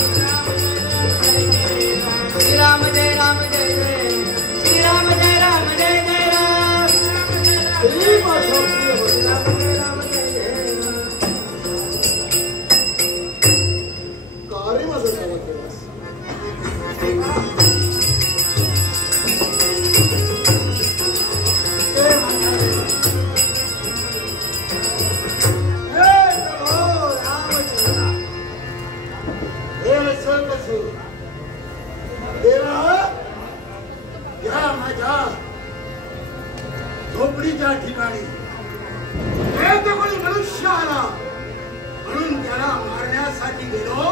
राम जय राम जय जय. राम जय राम जय जय राम. कार्य माझं नाव केलंस. झोपडीच्या ठिकाणी एक कोणी मनुष्य आला म्हणून त्याला मारण्यासाठी गेलो.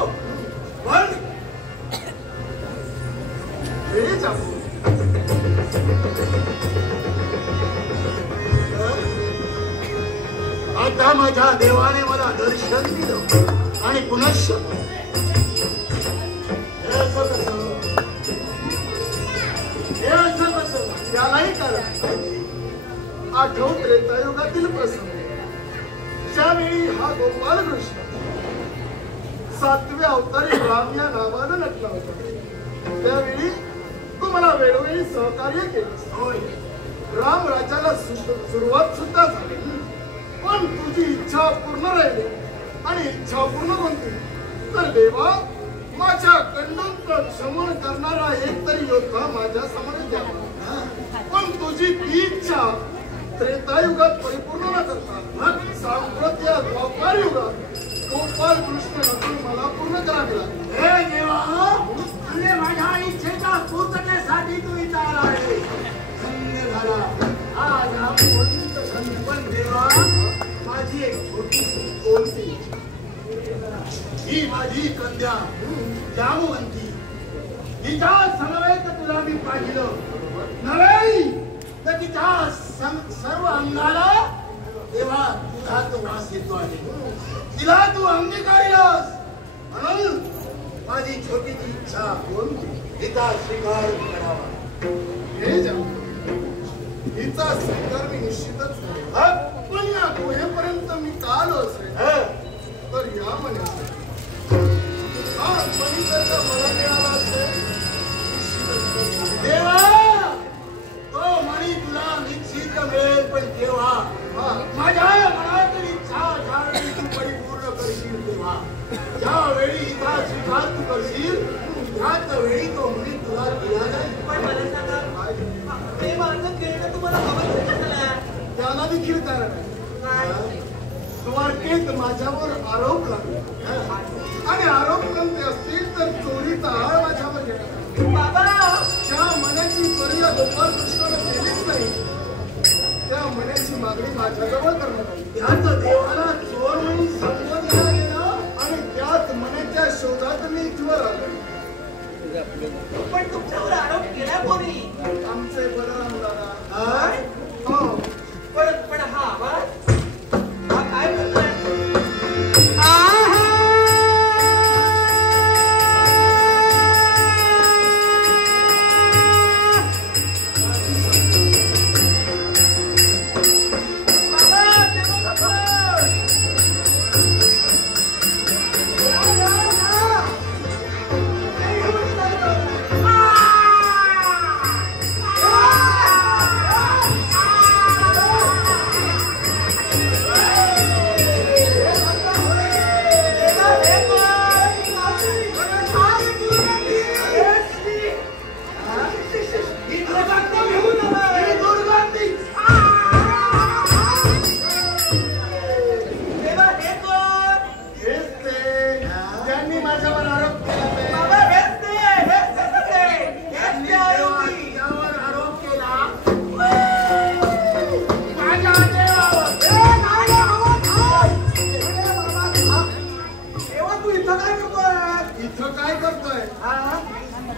पण आता माझ्या देवाने मला दर्शन दिलं आणि पुनश्च त्यालाही कारण आठव त्रेतायुगातील प्रसंग. ज्यावेळी हा गोपाल कृष्ण 7व्या अवतारी राम या नावानं नटला होता त्यावेळी तू मला वेळोवेळी सहकार्य केले. राम राज्याला सुरुवात सुद्धा झाली. पण तुझी इच्छा पूर्ण राहिली. आणि इच्छा पूर्ण कोणती तर देवा माझ्या कंडूचं शमन करणारा एक तरी योद्धा माझ्या समोर द्यावा. पण तुझी ती इच्छा त्रेतायुगात परिपूर्ण न करता सांप्रत या द्वापार युगात गोपाल कृष्ण नटून मला पूर्ण करावी लागेल. हे देवा तुझे माझ्या इच्छेच्या पूर्ततेसाठी तू इथं आला आहे. धन्य झाला आज हा धन्य. पण देवा माझी एक छोटीशी कोणती ही माझी कन्या जामवंती तिच्या समवेत तुला मी पाहिलं नव्हे तर तिच्या सर्व अंगाला तेव्हा तुझा तो वास येतो आहे. तिला तू अंगीकारिलास म्हणून माझी छोटीची इच्छा कोणती तिचा स्वीकार करावा. हे जाऊ चोरीचा स्वीकार मी निश्चितच करेन. पण या गुहेपर्यंत मी का आलो असेल तर या मनाचा हा मनी जर का मला मिळाला असेल निश्चितच देवा तो मणी तुला निश्चित मिळेल. पण तेव्हा माझ्या मनातील इच्छा ज्यावेळी तू परिपूर्ण करशील तेव्हा ज्यावेळी इच्छा स्वीकार तू करशील त्याच वेळी तो मणी तुला दिला जाईल. पण मला सांगा ते माझं खेळणं तुम्हाला आवडतं कशाला? त्याला देखील कारण आहे. द्वारकेत माझ्यावर आरोप लागले आणि आरोप कोणते असतील तर चोरीचा आळ माझ्यावर घेण्यात बाबा ज्या मनाची चोरी या गोपाळ कृष्णाला केलीच नाही त्या मनाची मागणी माझ्याजवळ करण्यात आली. त्याच देवाला चोर म्हणून संबोधला गेला आणि त्याच मनाच्या शोधात मी इथवर आलो. पण तुमच्यावर आरोप केला कोणी? आमचे बलराम दादा. हो पण हा आवाज हा काय बोलतोय?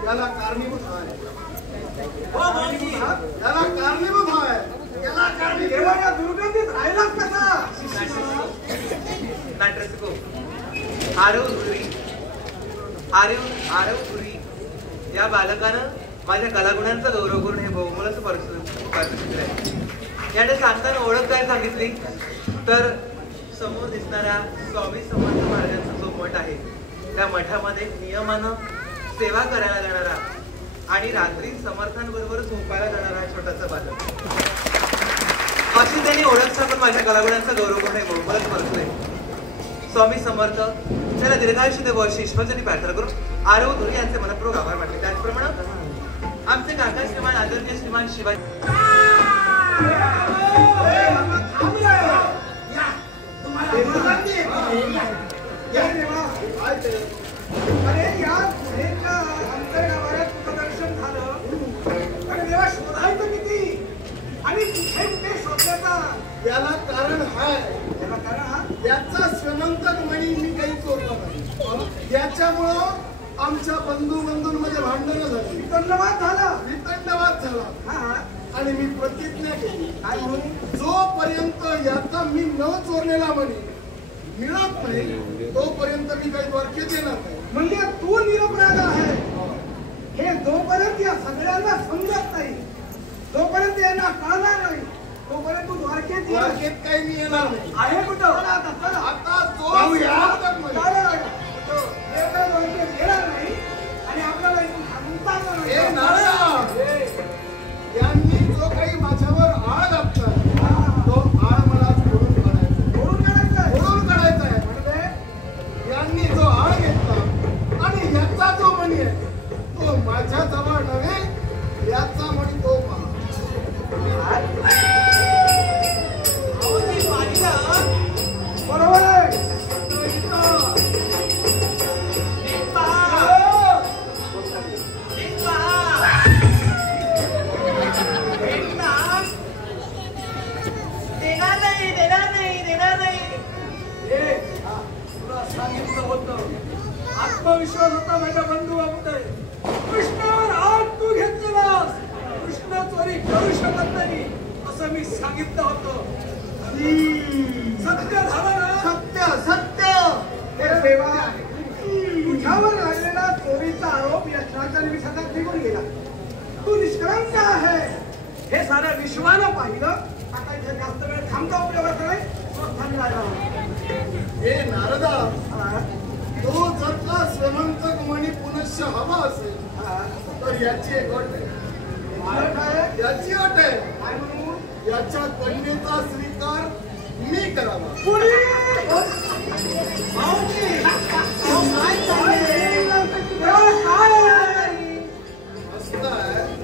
याला कारणीभूत आहे. याला कारणीभूत आहे. याला कारणीभूत या दुर्गंधीत राहिलाच कसा? नाटरसको आरव धुरी या बालकानं माझ्या कलागुणांचा गौरव करून हे बहुमोलाचं पारितोषिक आहे. याने सांगताना ओळख काय सांगितली तर समोर दिसणारा स्वामी समर्थ महाराजांचा जो मठ आहे त्या मठामध्ये नियमानं सेवा करायला जाणारा आणि रात्री समर्थांबरोबर झोपायला जाणारा छोटासा बालक अशी त्यांनी ओळख सांगून माझ्या कलागुणांचा गौरव करून हे बहुमोलाचं पारितोषिक आहे. स्वामी समर्थ त्याला दीर्घायुष्य देव अशी ईश्वरांनी प्रार्थना करून आरव धुरी यांचे मनपूर्वक आभार मानले. त्याचप्रमाणे आमचे काका श्रीमान आदरणीय श्रीमान शिवाजी अरे या गुहेच्या अंतर्गावात प्रदर्शन झालं आणि देवा शोधायचं किती आणि कुठे कुठे शोधल्याचा याला कारण आहे. त्याला कारण हा याचा श्रीमंत मणी मी काही चोरला नाही. याच्यामुळं आमच्या बंधूंमध्ये भांडणं झाली. वितंडवाद झाला हा आणि मी प्रतिज्ञा केली काय म्हणून जोपर्यंत याचा मी न चोरलेला मणी मिळत नाही तोपर्यंत मी काही द्वारकेत येणार नाही. म्हणजे तू निरपराध आहे हे जोपर्यंत या सगळ्यांना समजत नाही जोपर्यंत यांना कळणार नाही तोपर्यंत तू द्वारकेत काही मी येणार नाही. आहे कुठं आता जो द्वारकेत येणार नाही आणि आपल्याला इथून थांबता यांनी जो काही माझ्यावर आळ घातला तो आळ मला फोडून काढायचा आहे. म्हणजे यांनी जो आळ घेतला आणि याचा जो मणी आहे तो माझ्या जवळ नव्हे याचा मणी तो पहा. बरोबर आहे. आत्मविश्वास होता माझ्या बंधू बाबतीत. कृष्णावर आठ तू घेतलेलास कृष्ण चोरी करू शकत नाही असं मी सांगितलं होतं. सत्य झालं ना? सत्य हे देवा तुझ्यावर लागलेला चोरीचा आरोप यशराच्या निमिषात निघून गेला. तू निष्कलंक आहे हे साऱ्या विश्वानं पाहिलं. आता इथे जास्त वेळ थांबता उपयोगाचा नाही. स्वस्थानी राहायला हवं. हे नारदा, तो जर का श्रीमंत म्हणी पुनश्च हवा असेल तर याची एक अट आहे. याची अट आहे, काय म्हणून? याच्या कन्येचा स्वीकार मी करावा. मस्त आहे.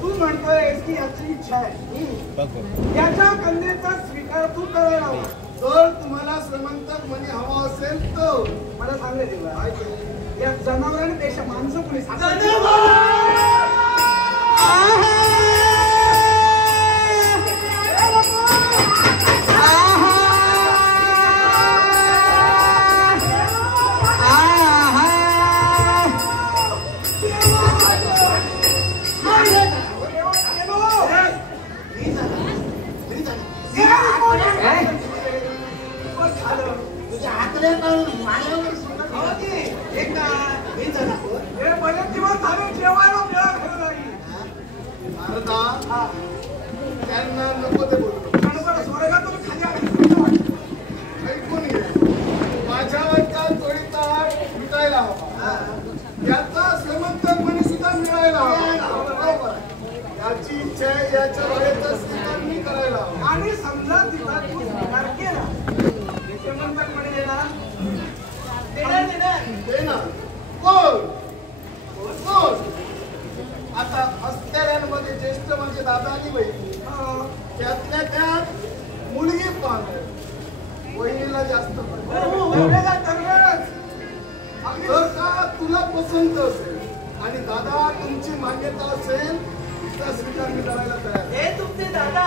तू म्हणतोय की याची इच्छा आहे, याच्या कन्येचा स्वीकार तू करायला हवा. जर तुम्हाला श्रीमंत म्हणी हवा असेल तर मला सांगले देवा, या जनावरांपेक्षा माणसं कोणी त्यांना नको ते बोलतो. ऐकून घे, माझ्यावरचा चोरीचा मिटायला हवा, याचा श्रीमंत म्हणी सुद्धा मिळायला हवा. याची इच्छा आहे, याच्या वेळेचा स्वीकार मी करायला हवा. आणि समजा तिचा तू स्वीकार केला, श्रीमंत म्हणी देणार दे ना. कोण कोण? आता असणाऱ्यांमध्ये ज्येष्ठ म्हणजे दादा आणि बहिणी, त्यातल्या त्यात मुलगी पाहणे, बहिणीला जास्त जर का तुला पसंत असेल आणि दादा तुमची मान्यता असेल तर स्वीकार मी करायला तयार. हे तुमचे दादा,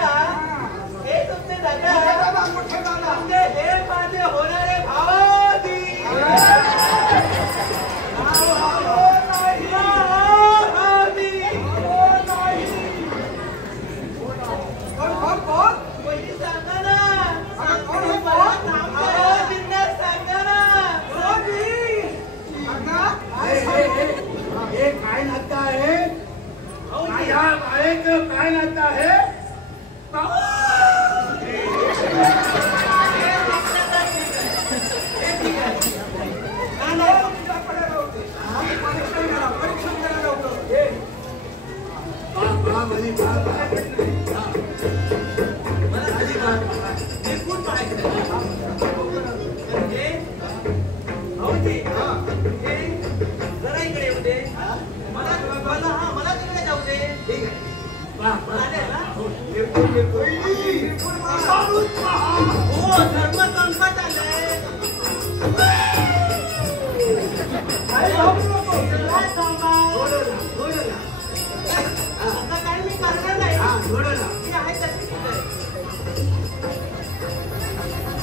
हे तुमचे दादा, मोठे दादा, हे माझे होणारे भावाजी. काय नातं आहे? माझ्या बाळेचं काय नातं आहे? जरा इकडे येऊ दे. मला तिकडे जाऊ दे. हो, धर्म संकट आलंय. आता काही मी करणार नाही. मी आहे तशी.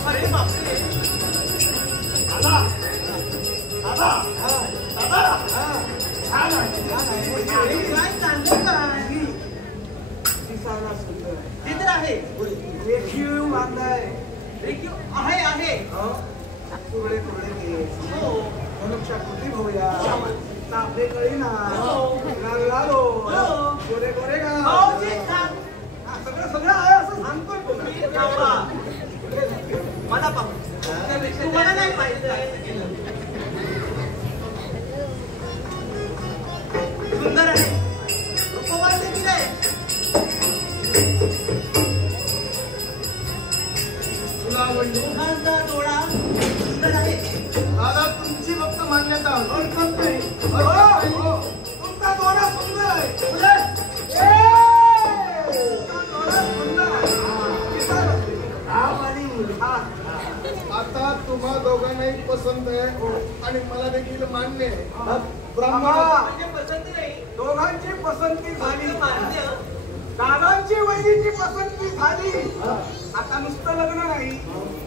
अरे बापरे, काय चाललं काय? चित्र आहे, रेखीव बांधाय, आहे आहे. तुरडे तुरडे केस, हो, मनुष्या कृती होऊया, तापले कळीना, लालो, गोरे गोरे गा, भाऊजी सांग. सगळं सगळं आहे असं सांगतोय कोण? थांबा. मला पाहू, तुम्हाला नाही पाहिजे. सुंदर आहे, रूपवान देखील आहे. तुला आवडली? दोघांचा डोळा सुंदर आहे. दादा तुमची फक्त मान्यता हरकत नाही. तुमचा डोळा सुंदर आहे. तुमचा डोळा सुंदर आहे. आता तुम्हा दोघांनाही पसंत आहे आणि मला देखील मान्य आहे. ब्रह्मा, म्हणजे पसंती नाही, दोघांची पसंती झाली. मान्य. दादांची वहिनीची पसंती झाली. आता नुसतं लग्न नाही,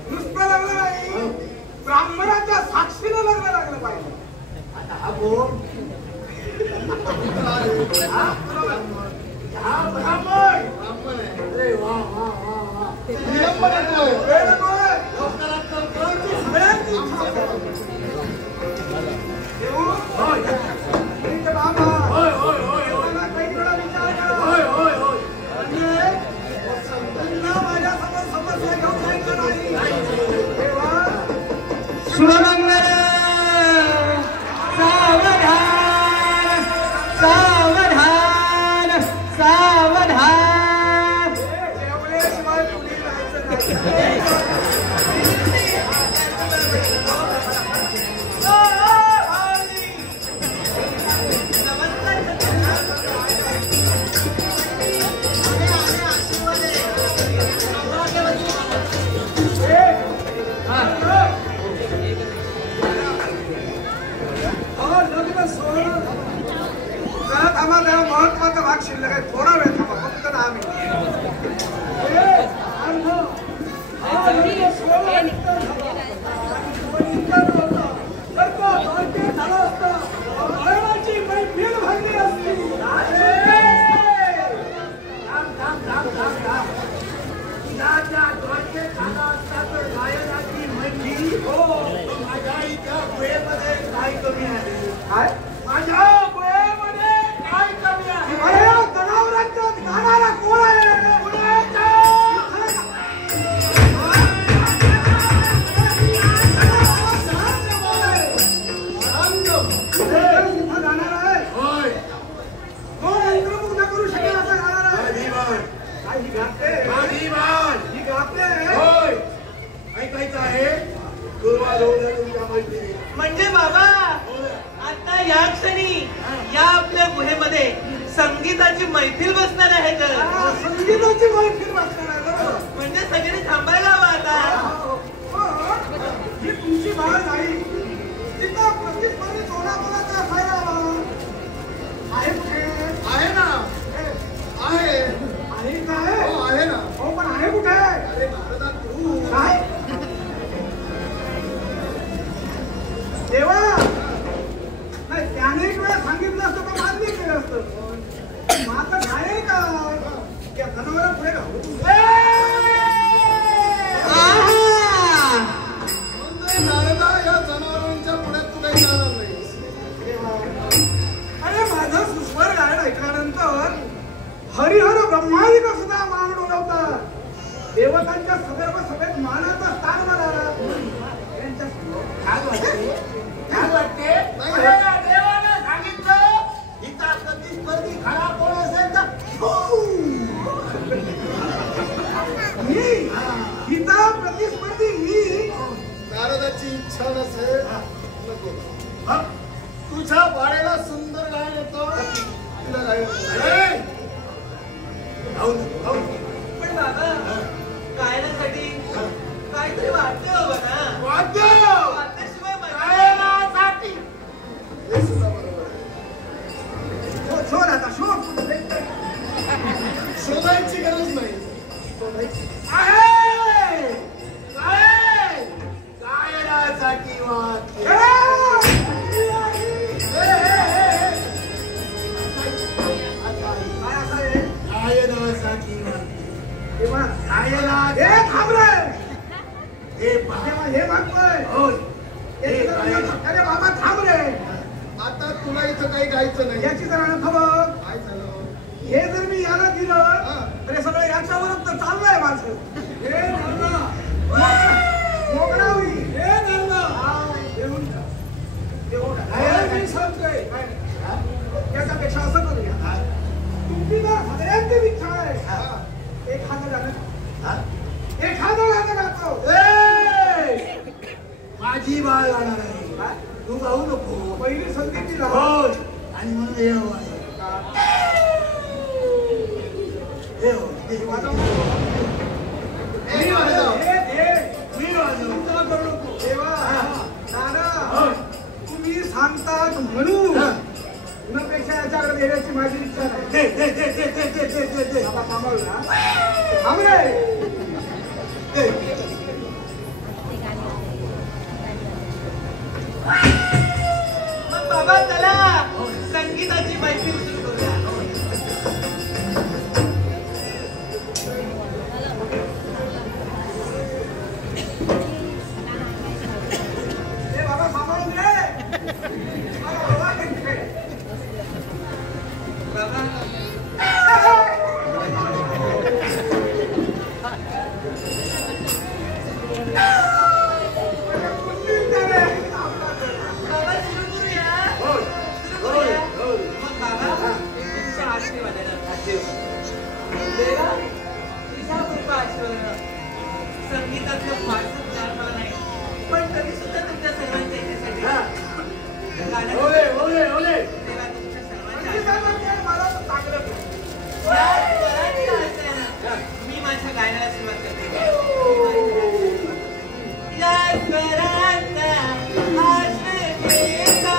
नुसतं लग्न नाही, ब्राह्मणाच्या साक्षीनं लग्न लागलं पाहिजे. आता हा कोण? हा ब्राह्मण. ब्राह्मण आहे. अरे वा वा वा वा. विडंबन येतोय. वेळ नकोय. सगळ्यांची इच्छा आहे. हा लग्न सोहळा जरा थांबा, जरा महत्वाचा भाग शिल्लक आहे, थोडा वेळ थांबा, फक्त 10 मिनिट. हा लग्न सोहळा इतका झाला, तर तो बालके झाला असता, गायनाची मैफिल भरली असती. त्या द्वारके झाला असता तर गायनाची मैफिल हो, माझ्या इथं गुहेमध्ये काय कमी आहे? काय माझ्या गुहेमध्ये काय कमी आहे? अरे जनावरांच्या गाणारा कोण आहे? म्हणजे बाबा आता या क्षणी या आपल्या गुहेमध्ये संगीताची मैफिल बसणार आहे तर संगीताची मैफिल बसणार आहे. म्हणजे सगळे थांबायला हवं आता. ही तुमची बाळ नाही, तिथं प्रतिस्पर्धी तोडामोडाचा असायला हवा. आहे कुठे? आहे ना, आहे आहे काय? हो, आहे ना. हो पण आहे कुठे? अरे नारदा तू काय देवा, नाही त्याने एक वेळा सांगितलं असतं तर मान्य केलं असतं. माझं आहे का त्या जनावरा पुढे घालू? म्हणजे नारदा या जनावरांच्या पुढे तू काही जाणार नाहीस. अरे माझं सुस्वर गायन ऐकल्यानंतर हरिहर ब्रह्मादिक सुद्धा मान डोलवतात. देवतांच्या सदर्भ सभेत मानाचा स्थान मिळाला. त्यांच्या काय वाटते? काय वाटते? अरे या देवानं सांगितलं हिचा प्रतिस्पर्धी खरा कोण असेल तर मी हिचा प्रतिस्पर्धी मी. नारदाची इच्छा नसेल नको. तुझ्या बाळेला सुंदर गायन येतो, तिला गायन येतो. पण बाबा गायनासाठी काहीतरी वाद्य हवं ना. वाद्य वाद्याशिवाय गायनासाठी हे सुद्धा बरोबर आहे. शोध आता शोध. शोधायची गरज नाही. आहे गायनासाठी वाद्य. काय असं आहे? गायनासाठी वाद्य. तेव्हा गायनासाठी हे थांब रे. हे पहा. तेव्हा हे मागतोय. होय. याची जरा नख- अरे बाबा थांब रे. आता तुला इथं काही गायचं नाही. याची जरा नख बघ. काय झालं? हे जर मी याला दिलं तर हे सगळं याच्यावरच तर चाललंय माझं. हे नरना. मोकळा होईल. हे नरना. देऊन जा. देऊन जा. हे मी सांगतोय. याच्यापेक्षा असं करूया. तुमची जर सगळ्यांची इच्छा आहे एखादं गाणं, एखादं गाणं गातो. माझी बाळ गाणार आहे, तू गाऊ नको. पहिली संगीतची होय. राहा. आणि मला हे हवं आहे. हे हो, हे वाजव. मी वाजव. मी वाजव. चिंता करू नको. देवा, दादा, तुम्ही सांगतात म्हणून उन्हापेक्षा याच्याकडे देण्याची माझी इच्छा नाही. दे. बाबा थांबवलं ना. थांब रे. मग बाबा चला संगीताची मैफिल सुरू करूया. हे बाबा सांभाळून घे. बाबा बाबा सुरू करूया. सुरू करूया. मग बाबा तुमच्या आशीर्वादानं देवा तुझ्या कृपा आशीर्वादानं संगीताचं फारसं ज्ञान मला नाही, पण तरी सुद्धा तुमच्या सर्वांच्या इच्छेसाठी गाणं देवा तुमच्या सर्वांच्या मला तर चांगलं मी माझ्या गायनाला सुरुवात करते. या स्वरांचा आश्रय घेता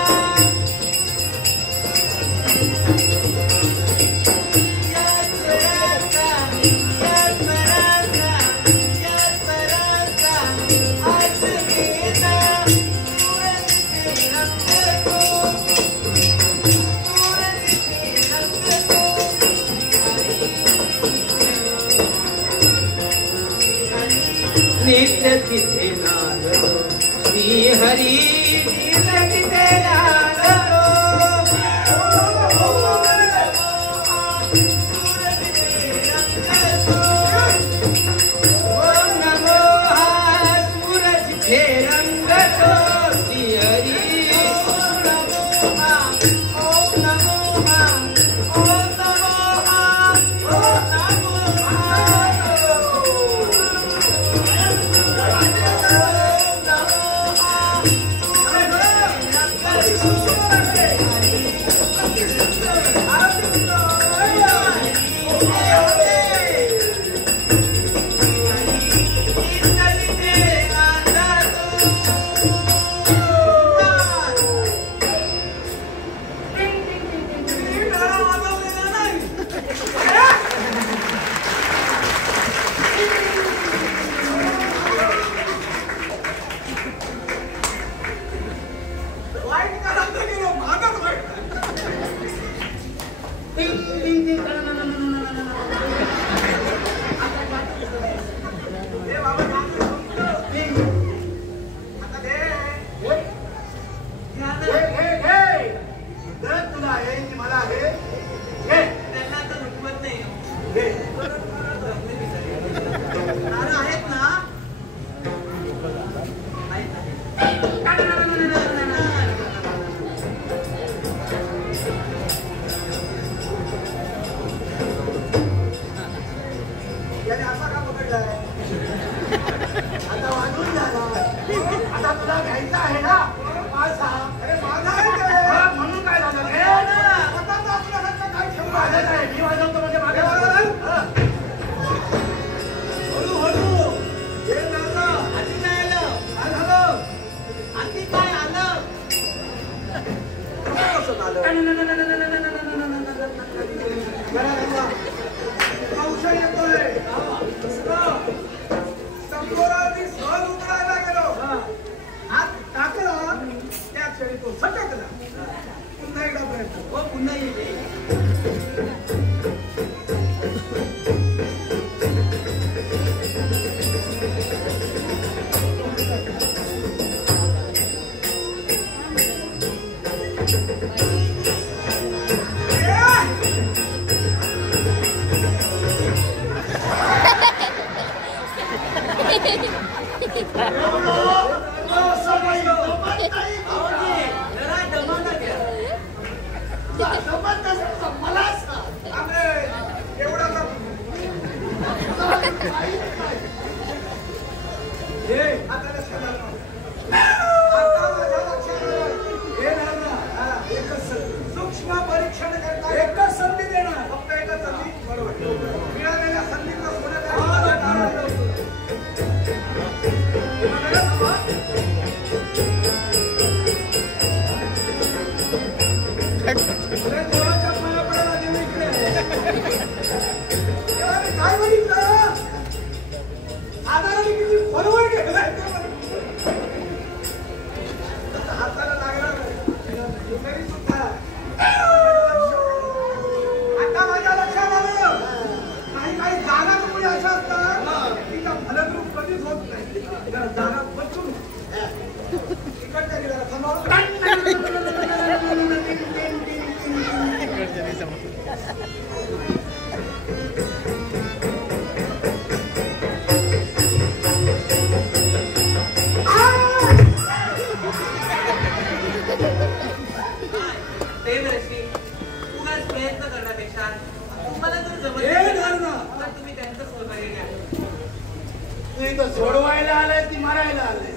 सोडवायला आलाय ती मारायला आलाय.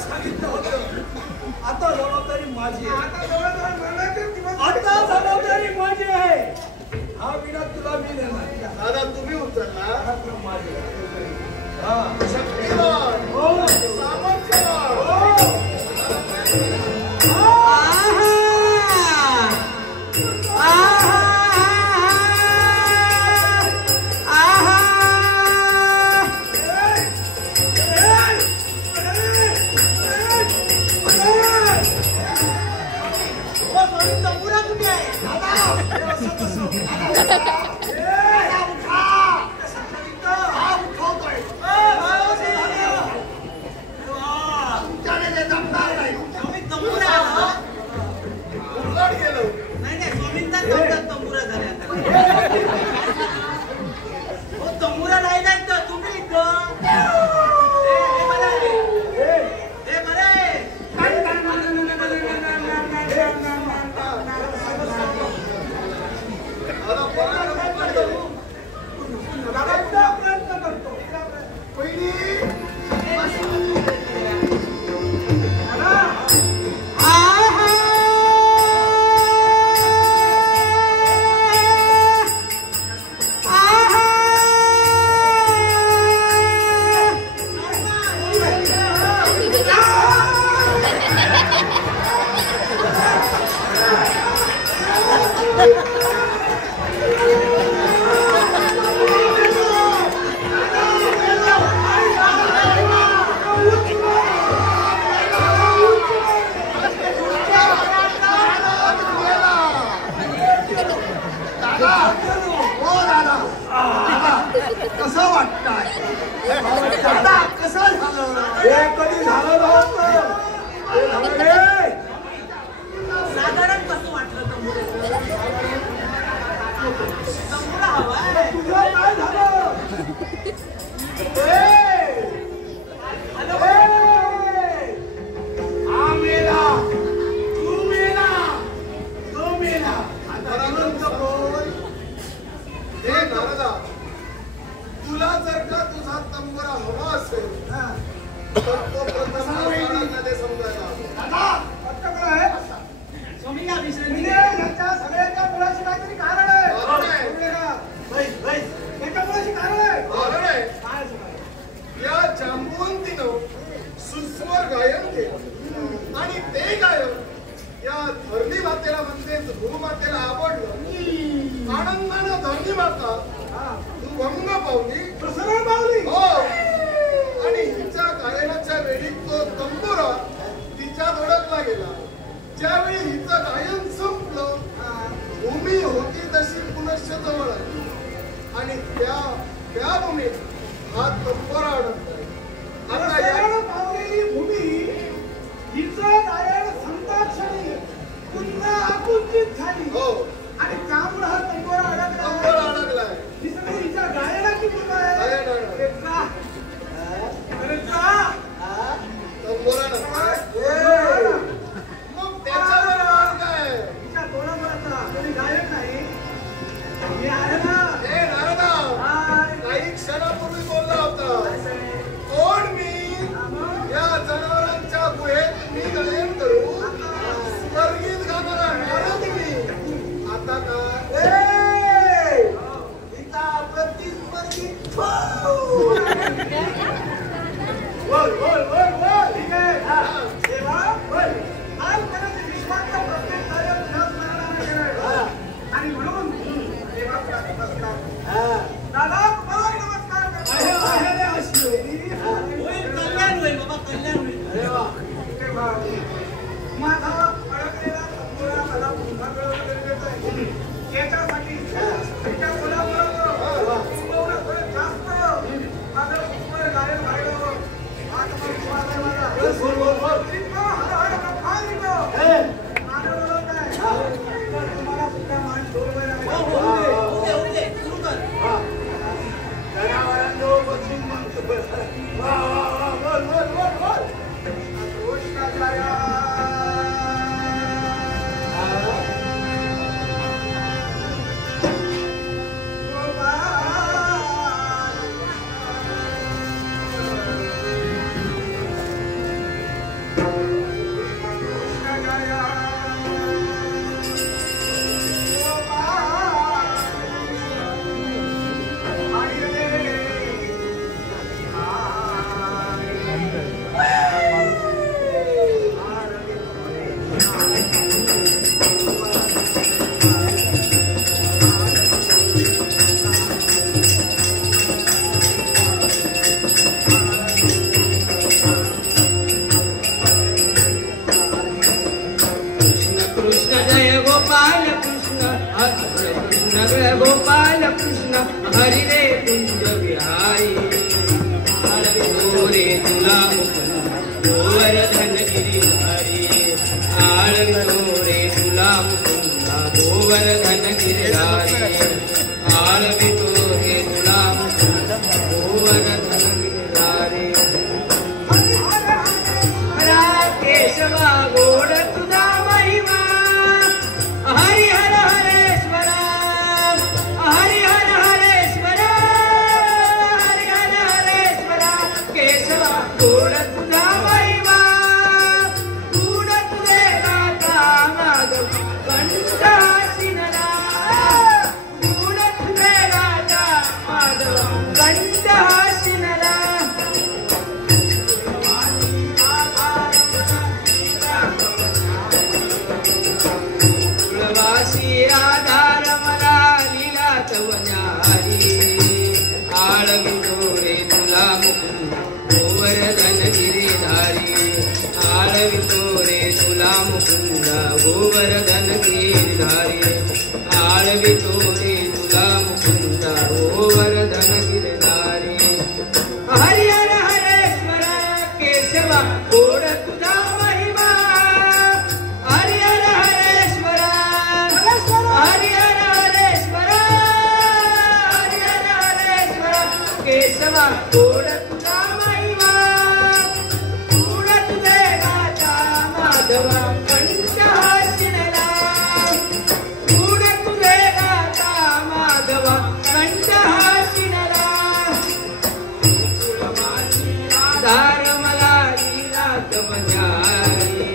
सांगितलं होतं आता जबाबदारी माझी आहे. आता जबाबदारी माझी आहे. हा विना तुला मी देणार. दादा तुम्ही उचलला माझी शक्तिवान हो सामर्थ्यवान तेच भूमातेला आवडलं. आनंदानं धरली माता तू भंग पावली, प्रसन्न पावली. हो. आणि हिच्या गायनाच्या वेळी तो तंबोरा तिच्या धडकला गेला. ज्यावेळी हिचं गायन संपलं, भूमी होती तशी पुनश्च जवळ आली आणि त्या भूमीत हा तंबोरा अडकलाय. आता या पावलेली भूमी हिचं गायन संताक्षणी पुन्हा आकुंचित झाली. हो. आणि त्यामुळे हा तंबोरा तंबोरा अडकलाय. ही सगळी हिच्या गायनाची कृपा आहे. तंबोरा मग त्याच्यावर मार काय? हिच्या तोंडावर कोणी गायक नाही. मी आहे ना. हे नारदा काही क्षणापूर्वी बोलला होता, कोण मी? या जनावरांच्या गुहेत मी गायन करू? स्वर्गीत गाणारा नारद मी. आता काय? गीता प्रतिस्पर्धी बोल बोल बोल बोल. ठीक आहे. देवा आजपर्यंत विश्वातलं प्रत्येक कार्य तुझ्याच नावाने केलंय. आणि म्हणून देवाचा नमस्कार. दादा तुम्हाला नमस्कार करतो. कल्याण होईल बाबा, कल्याण होईल. अरे वा. माझा अडकलेला तंबोरा मला पुन्हा मिळवणं गरजेचं आहे. याच्यासाठी तुमच्या कोणाबरोबर थोडं जास्त माझं उत्तर गायन व्हायला गोपाल कृष्ण हरि रे कुंज विहारी. रे तुला मुकुंद गोवर्धन गिरिधारी. आळवितो रे तुला मुकुंद गोवर्धन गिरिधारी. आळवितो रे तुला मुकुंद गोवर्धन गिरिधारी. केशवा गोड तुझा महिमा हरि हर हरेश्वरा. हरि हर हरेश्वरा. हरि हर हरेश्वरा. केशवा गोड तुझा महिमा. गोड तुझे गाता माधव कंठ शिनला. गोड तुझे गाता माधव कंठ शिनला. तुळवासी आधार मला लीला तवन्यारी. आळवितो रे तुला मुकुंद गोवर्धन गिरिधारी. आळवितो रे तुला मुकुंद गोवर्धन गिरिधारी. आळवितो रे तुला मुकुंद गोवर्धन गिरिधारी. हरि हर हरेश्वरा. केशवा गोड तुझा महिमा. हरि हर हरेश्वरा. हरि हर हरेश्वरा. हरि हर हरेश्वरा. केशवा गोड तुझा महिमा. गोड तुझे गाता माधवा कंठ शिनला. गोड तुझे गाता माधवा कंठ शिनला. आधार मला लीला तवन्यारी.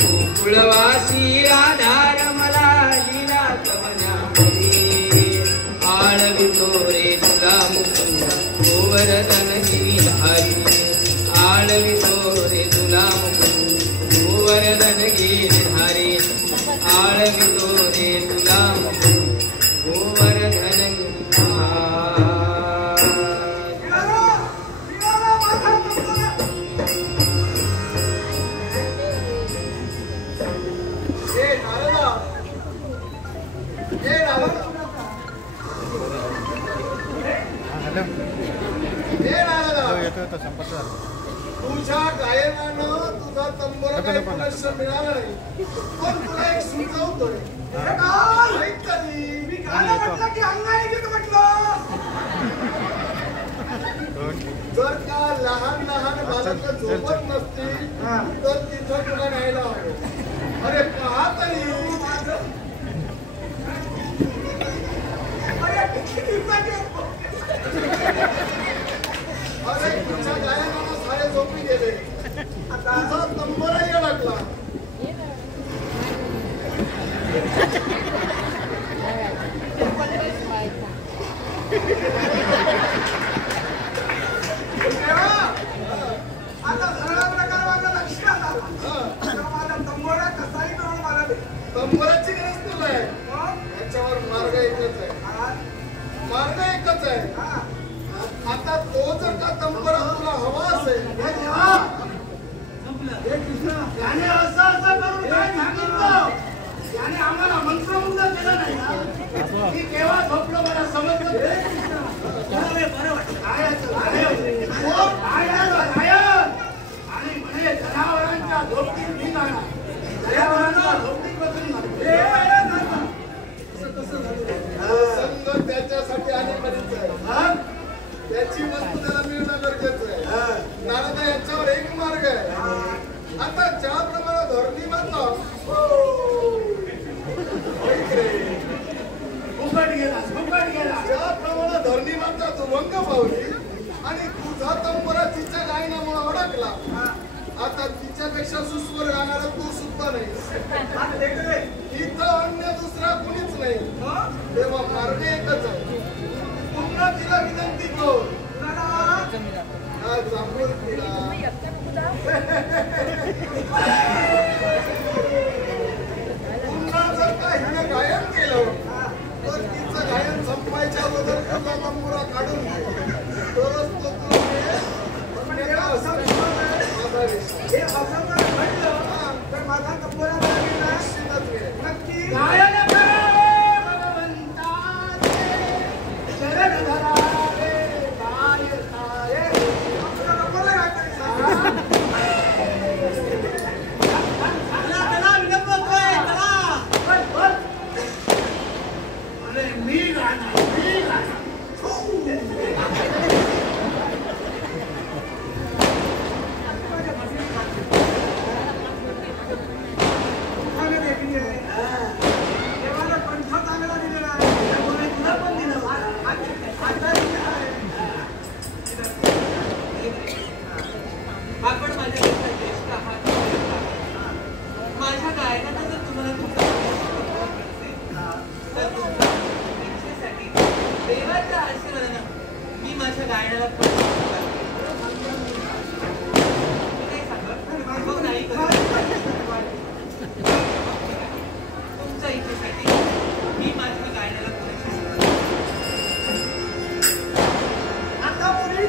गोकुळवासी आधार मला लीला तवन्यारी. आळवितो रे तुला मुकुंद गोवर्धन गिरिधारी. आळवितो रे तुला मुकुंद गोवर्धन गिरिधारी. आळवितो रे तुला गोवर्धन तुझ्या गायनानं तुझा तंबोरा काही पुनश्च मिळाला नाही, पण तुला एक सुचवतोय. ऐक तरी, मी गाणं म्हटलं की अंगाई गीत म्हटलं. जर का लहान लहान बालक झोपत नसतील तर तिथं तुला न्यायला हवं. अरे पहा तरी, अरे तुझ्या गायनानं सारे झोपी गेले, तुझा तंबोराही अडकला. आता सगळा प्रकार माझ्या लक्षात आला. माझा तंबोरा कसाही करून मला दे. तंबोराची गरज तुला आहे, त्याच्यावर मार्ग एकच आहे. मार्ग एकच आहे. आता तो जर का तंबोरा तुला हवा असेल, त्याने असं असं करून काय सांगितलं, त्याने आम्हाला मंत्रमुग्ध केलं नाही ना. मी केव्हा झोपलो मला समजलं. आणि म्हणे जनावरांच्या झोपडीत ठिकाणा, जनावरांच्या झोपडीत बसून संघ त्याच्यासाठी आणि बरीच आहे. त्याची वस्तू त्याला मिळणं गरजेचं आहे. नारदा यांच्यावर एक मार्ग आहे. आता ज्याप्रमाणे धरणी माता फुकट गेला, ज्याप्रमाणे धरणी माता दुभंग पावली आणि तुझा तंबोरा तिच्या गायनामुळे अडकला, आता तिच्यापेक्षा सुस्वर गाणारा तू सुद्धा नाही. इथं अन्य दुसरा कुणीच नाही. तेव्हा मार्ग एकच आहे. पुन्हा तिला विनंती कर. पुन्हा जर का हिने गायन केलं तर तिचं गायन संपायच्या अगोदर तुझा तंबोरा काढून घे, तरच तो तुला माझा तंबोरा निश्चितच मिळेल. नक्की गायन करावे भगवंताचे, शरण धरावे गायकारे. अरे मी गाणं आपण माझ्या ज्येष्ठ आहात. माझ्या गायनाचा जर तुम्हाला तर तुमच्या इच्छेसाठी देवाच्या आशीर्वादानं मी माझ्या गायनाला तुमच्या इच्छेसाठी मी माझ्या गायनाला आता पुढे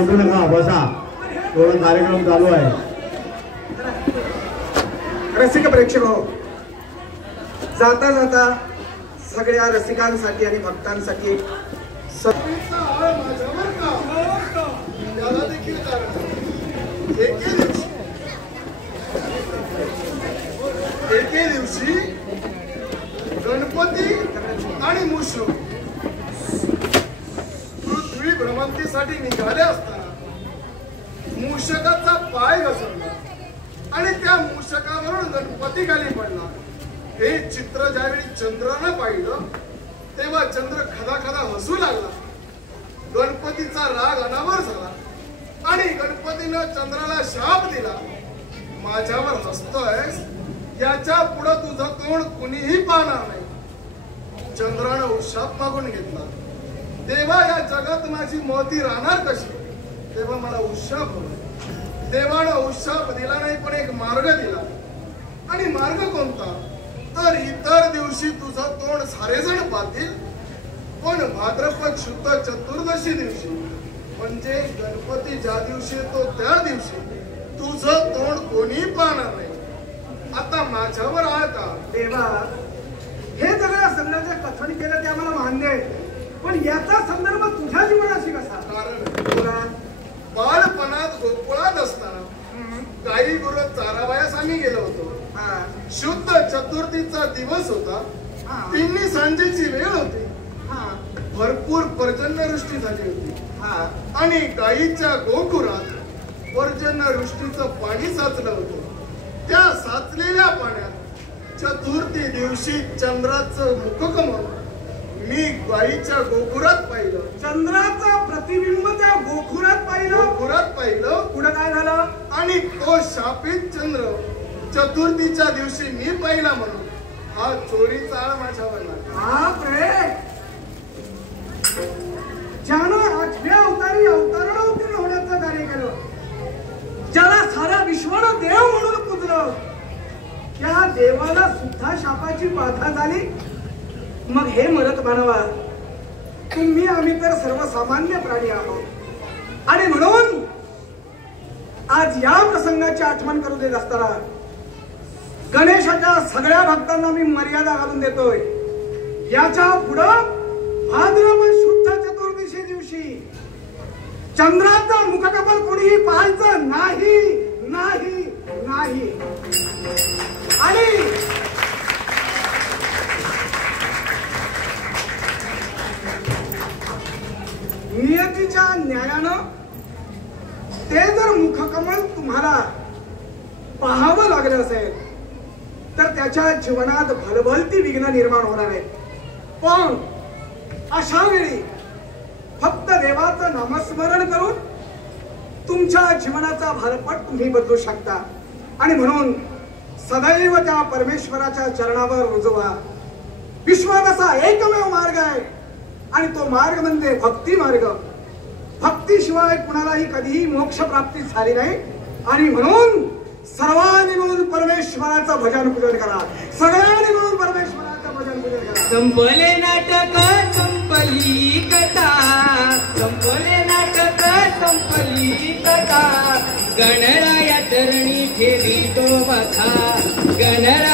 उठू नका बसा. थोडा कार्यक्रम चालू आहे. रसिक प्रेक्षक हो, जाता जाता सगळ्या रसिकांसाठी आणि भक्तांसाठी त्याला देखील एके दिवशी गणपती आणि मूषक पृथ्वी भ्रमंतीसाठी निघाले असताना मूषकाचा पाय घसरला आणि त्या मूषकावरून गणपती खाली पडला. हे चित्र ज्यावेळी चंद्रानं पाहिलं तेव्हा चंद्र खदा खदा हसू लागला. गणपतीचा राग अनावर झाला आणि गणपतीनं चंद्राला शाप दिला, माझ्यावर हसतोयस याच्या पुढे तुझं तोंड कुणीही पाहणार नाही. चंद्रानं उशाप मागून घेतला, देवा या जगात माझी मोती राहणार कशी. तेव्हा मला उशाप हवा. देवानं उशाप दिला नाही पण एक मार्ग दिला. आणि मार्ग कोणता तर इतर दिवशी तुझं तोंड सारेजण पाहतील पण भाद्रपद शुद्ध चतुर्दशी दिवशी म्हणजे गणपती ज्या दिवशी येतो त्या दिवशी तुझं तोंड कोणी पाहणार नाही. आता माझ्यावर आळ का देवा. हे सगळं संदर्भ कथन केलं ते आम्हाला मान्य आहे पण याचा संदर्भ तुझ्या जीवनाशी कसा. कारण बालपणात गोकुळात असताना काही गुरु चाराबायास आम्ही गेलो होतो. शुद्ध चतुर्थीचा दिवस होता. तिन्ही सांजेची वेळ होती. भरपूर पर्जन्यवृष्टी झाली होती आणि गायीच्या गोकुळात पर्जन्यवृष्टीचं पाणी साचलं होतं. त्या साचलेल्या पाण्यात चतुर्थी दिवशी चंद्राचं मुखकमल मी गाईच्या गोकुरात पाहिलं. चंद्राचं प्रतिबिंब त्या गोकुरात पाहिलं. पुढे काय झालं? आणि तो शापित चंद्र चतुर्थीच्या दिवशी मी पाहिला म्हणून हा चोरीचा आळ माझ्यावर लागला. ज्यानं आठव्या अवतारी अवतरण होण्याचं कार्य केलं, ज्याला सारा विश्वाला देव म्हणून पूजलं, त्या देवाला सुद्धा शापाची बाधा झाली. मग हे मरत मानवा, तुम्ही आम्ही तर सर्वसामान्य प्राणी आहोत आणि म्हणून आज या प्रसंगाची आठवण करू देत असताना गणेशाच्या सगळ्या भक्तांना मी मर्यादा घालून देतोय. याच्या पुढं भाद्रपद शुद्ध चतुर्दशी दिवशी चंद्राचा मुखकमल कोणीही पाहायचं नाही नाही नाही. आणि नियतीच्या न्यायानं ते जर मुखकमल तुम्हाला पाहावं लागलं असेल तर त्याच्या जीवनात भलभलती विघ्न निर्माण होणार आहे. पण अशा वेळी फक्त देवाचं नामस्मरण करून तुमच्या जीवनाचा भारपट तुम्ही बदलू शकता. आणि म्हणून सदैव त्या परमेश्वराच्या चरणावर रुजवा. विश्वाचा एकमेव मार्ग आहे आणि तो मार्ग म्हणजे भक्ती मार्ग. भक्तीशिवाय कुणालाही कधीही मोक्ष प्राप्ती झाली नाही. आणि म्हणून सर्वांनी मिळून परमेश्वराचं भजन पूजन करा. सगळ्यांनी मिळून परमेश्वराचं भजन पूजन करा. संपले नाटक संपली कथा, संपले नाटक संपली कथा, गणराया चरणी ठेवी तो बथा, गणराया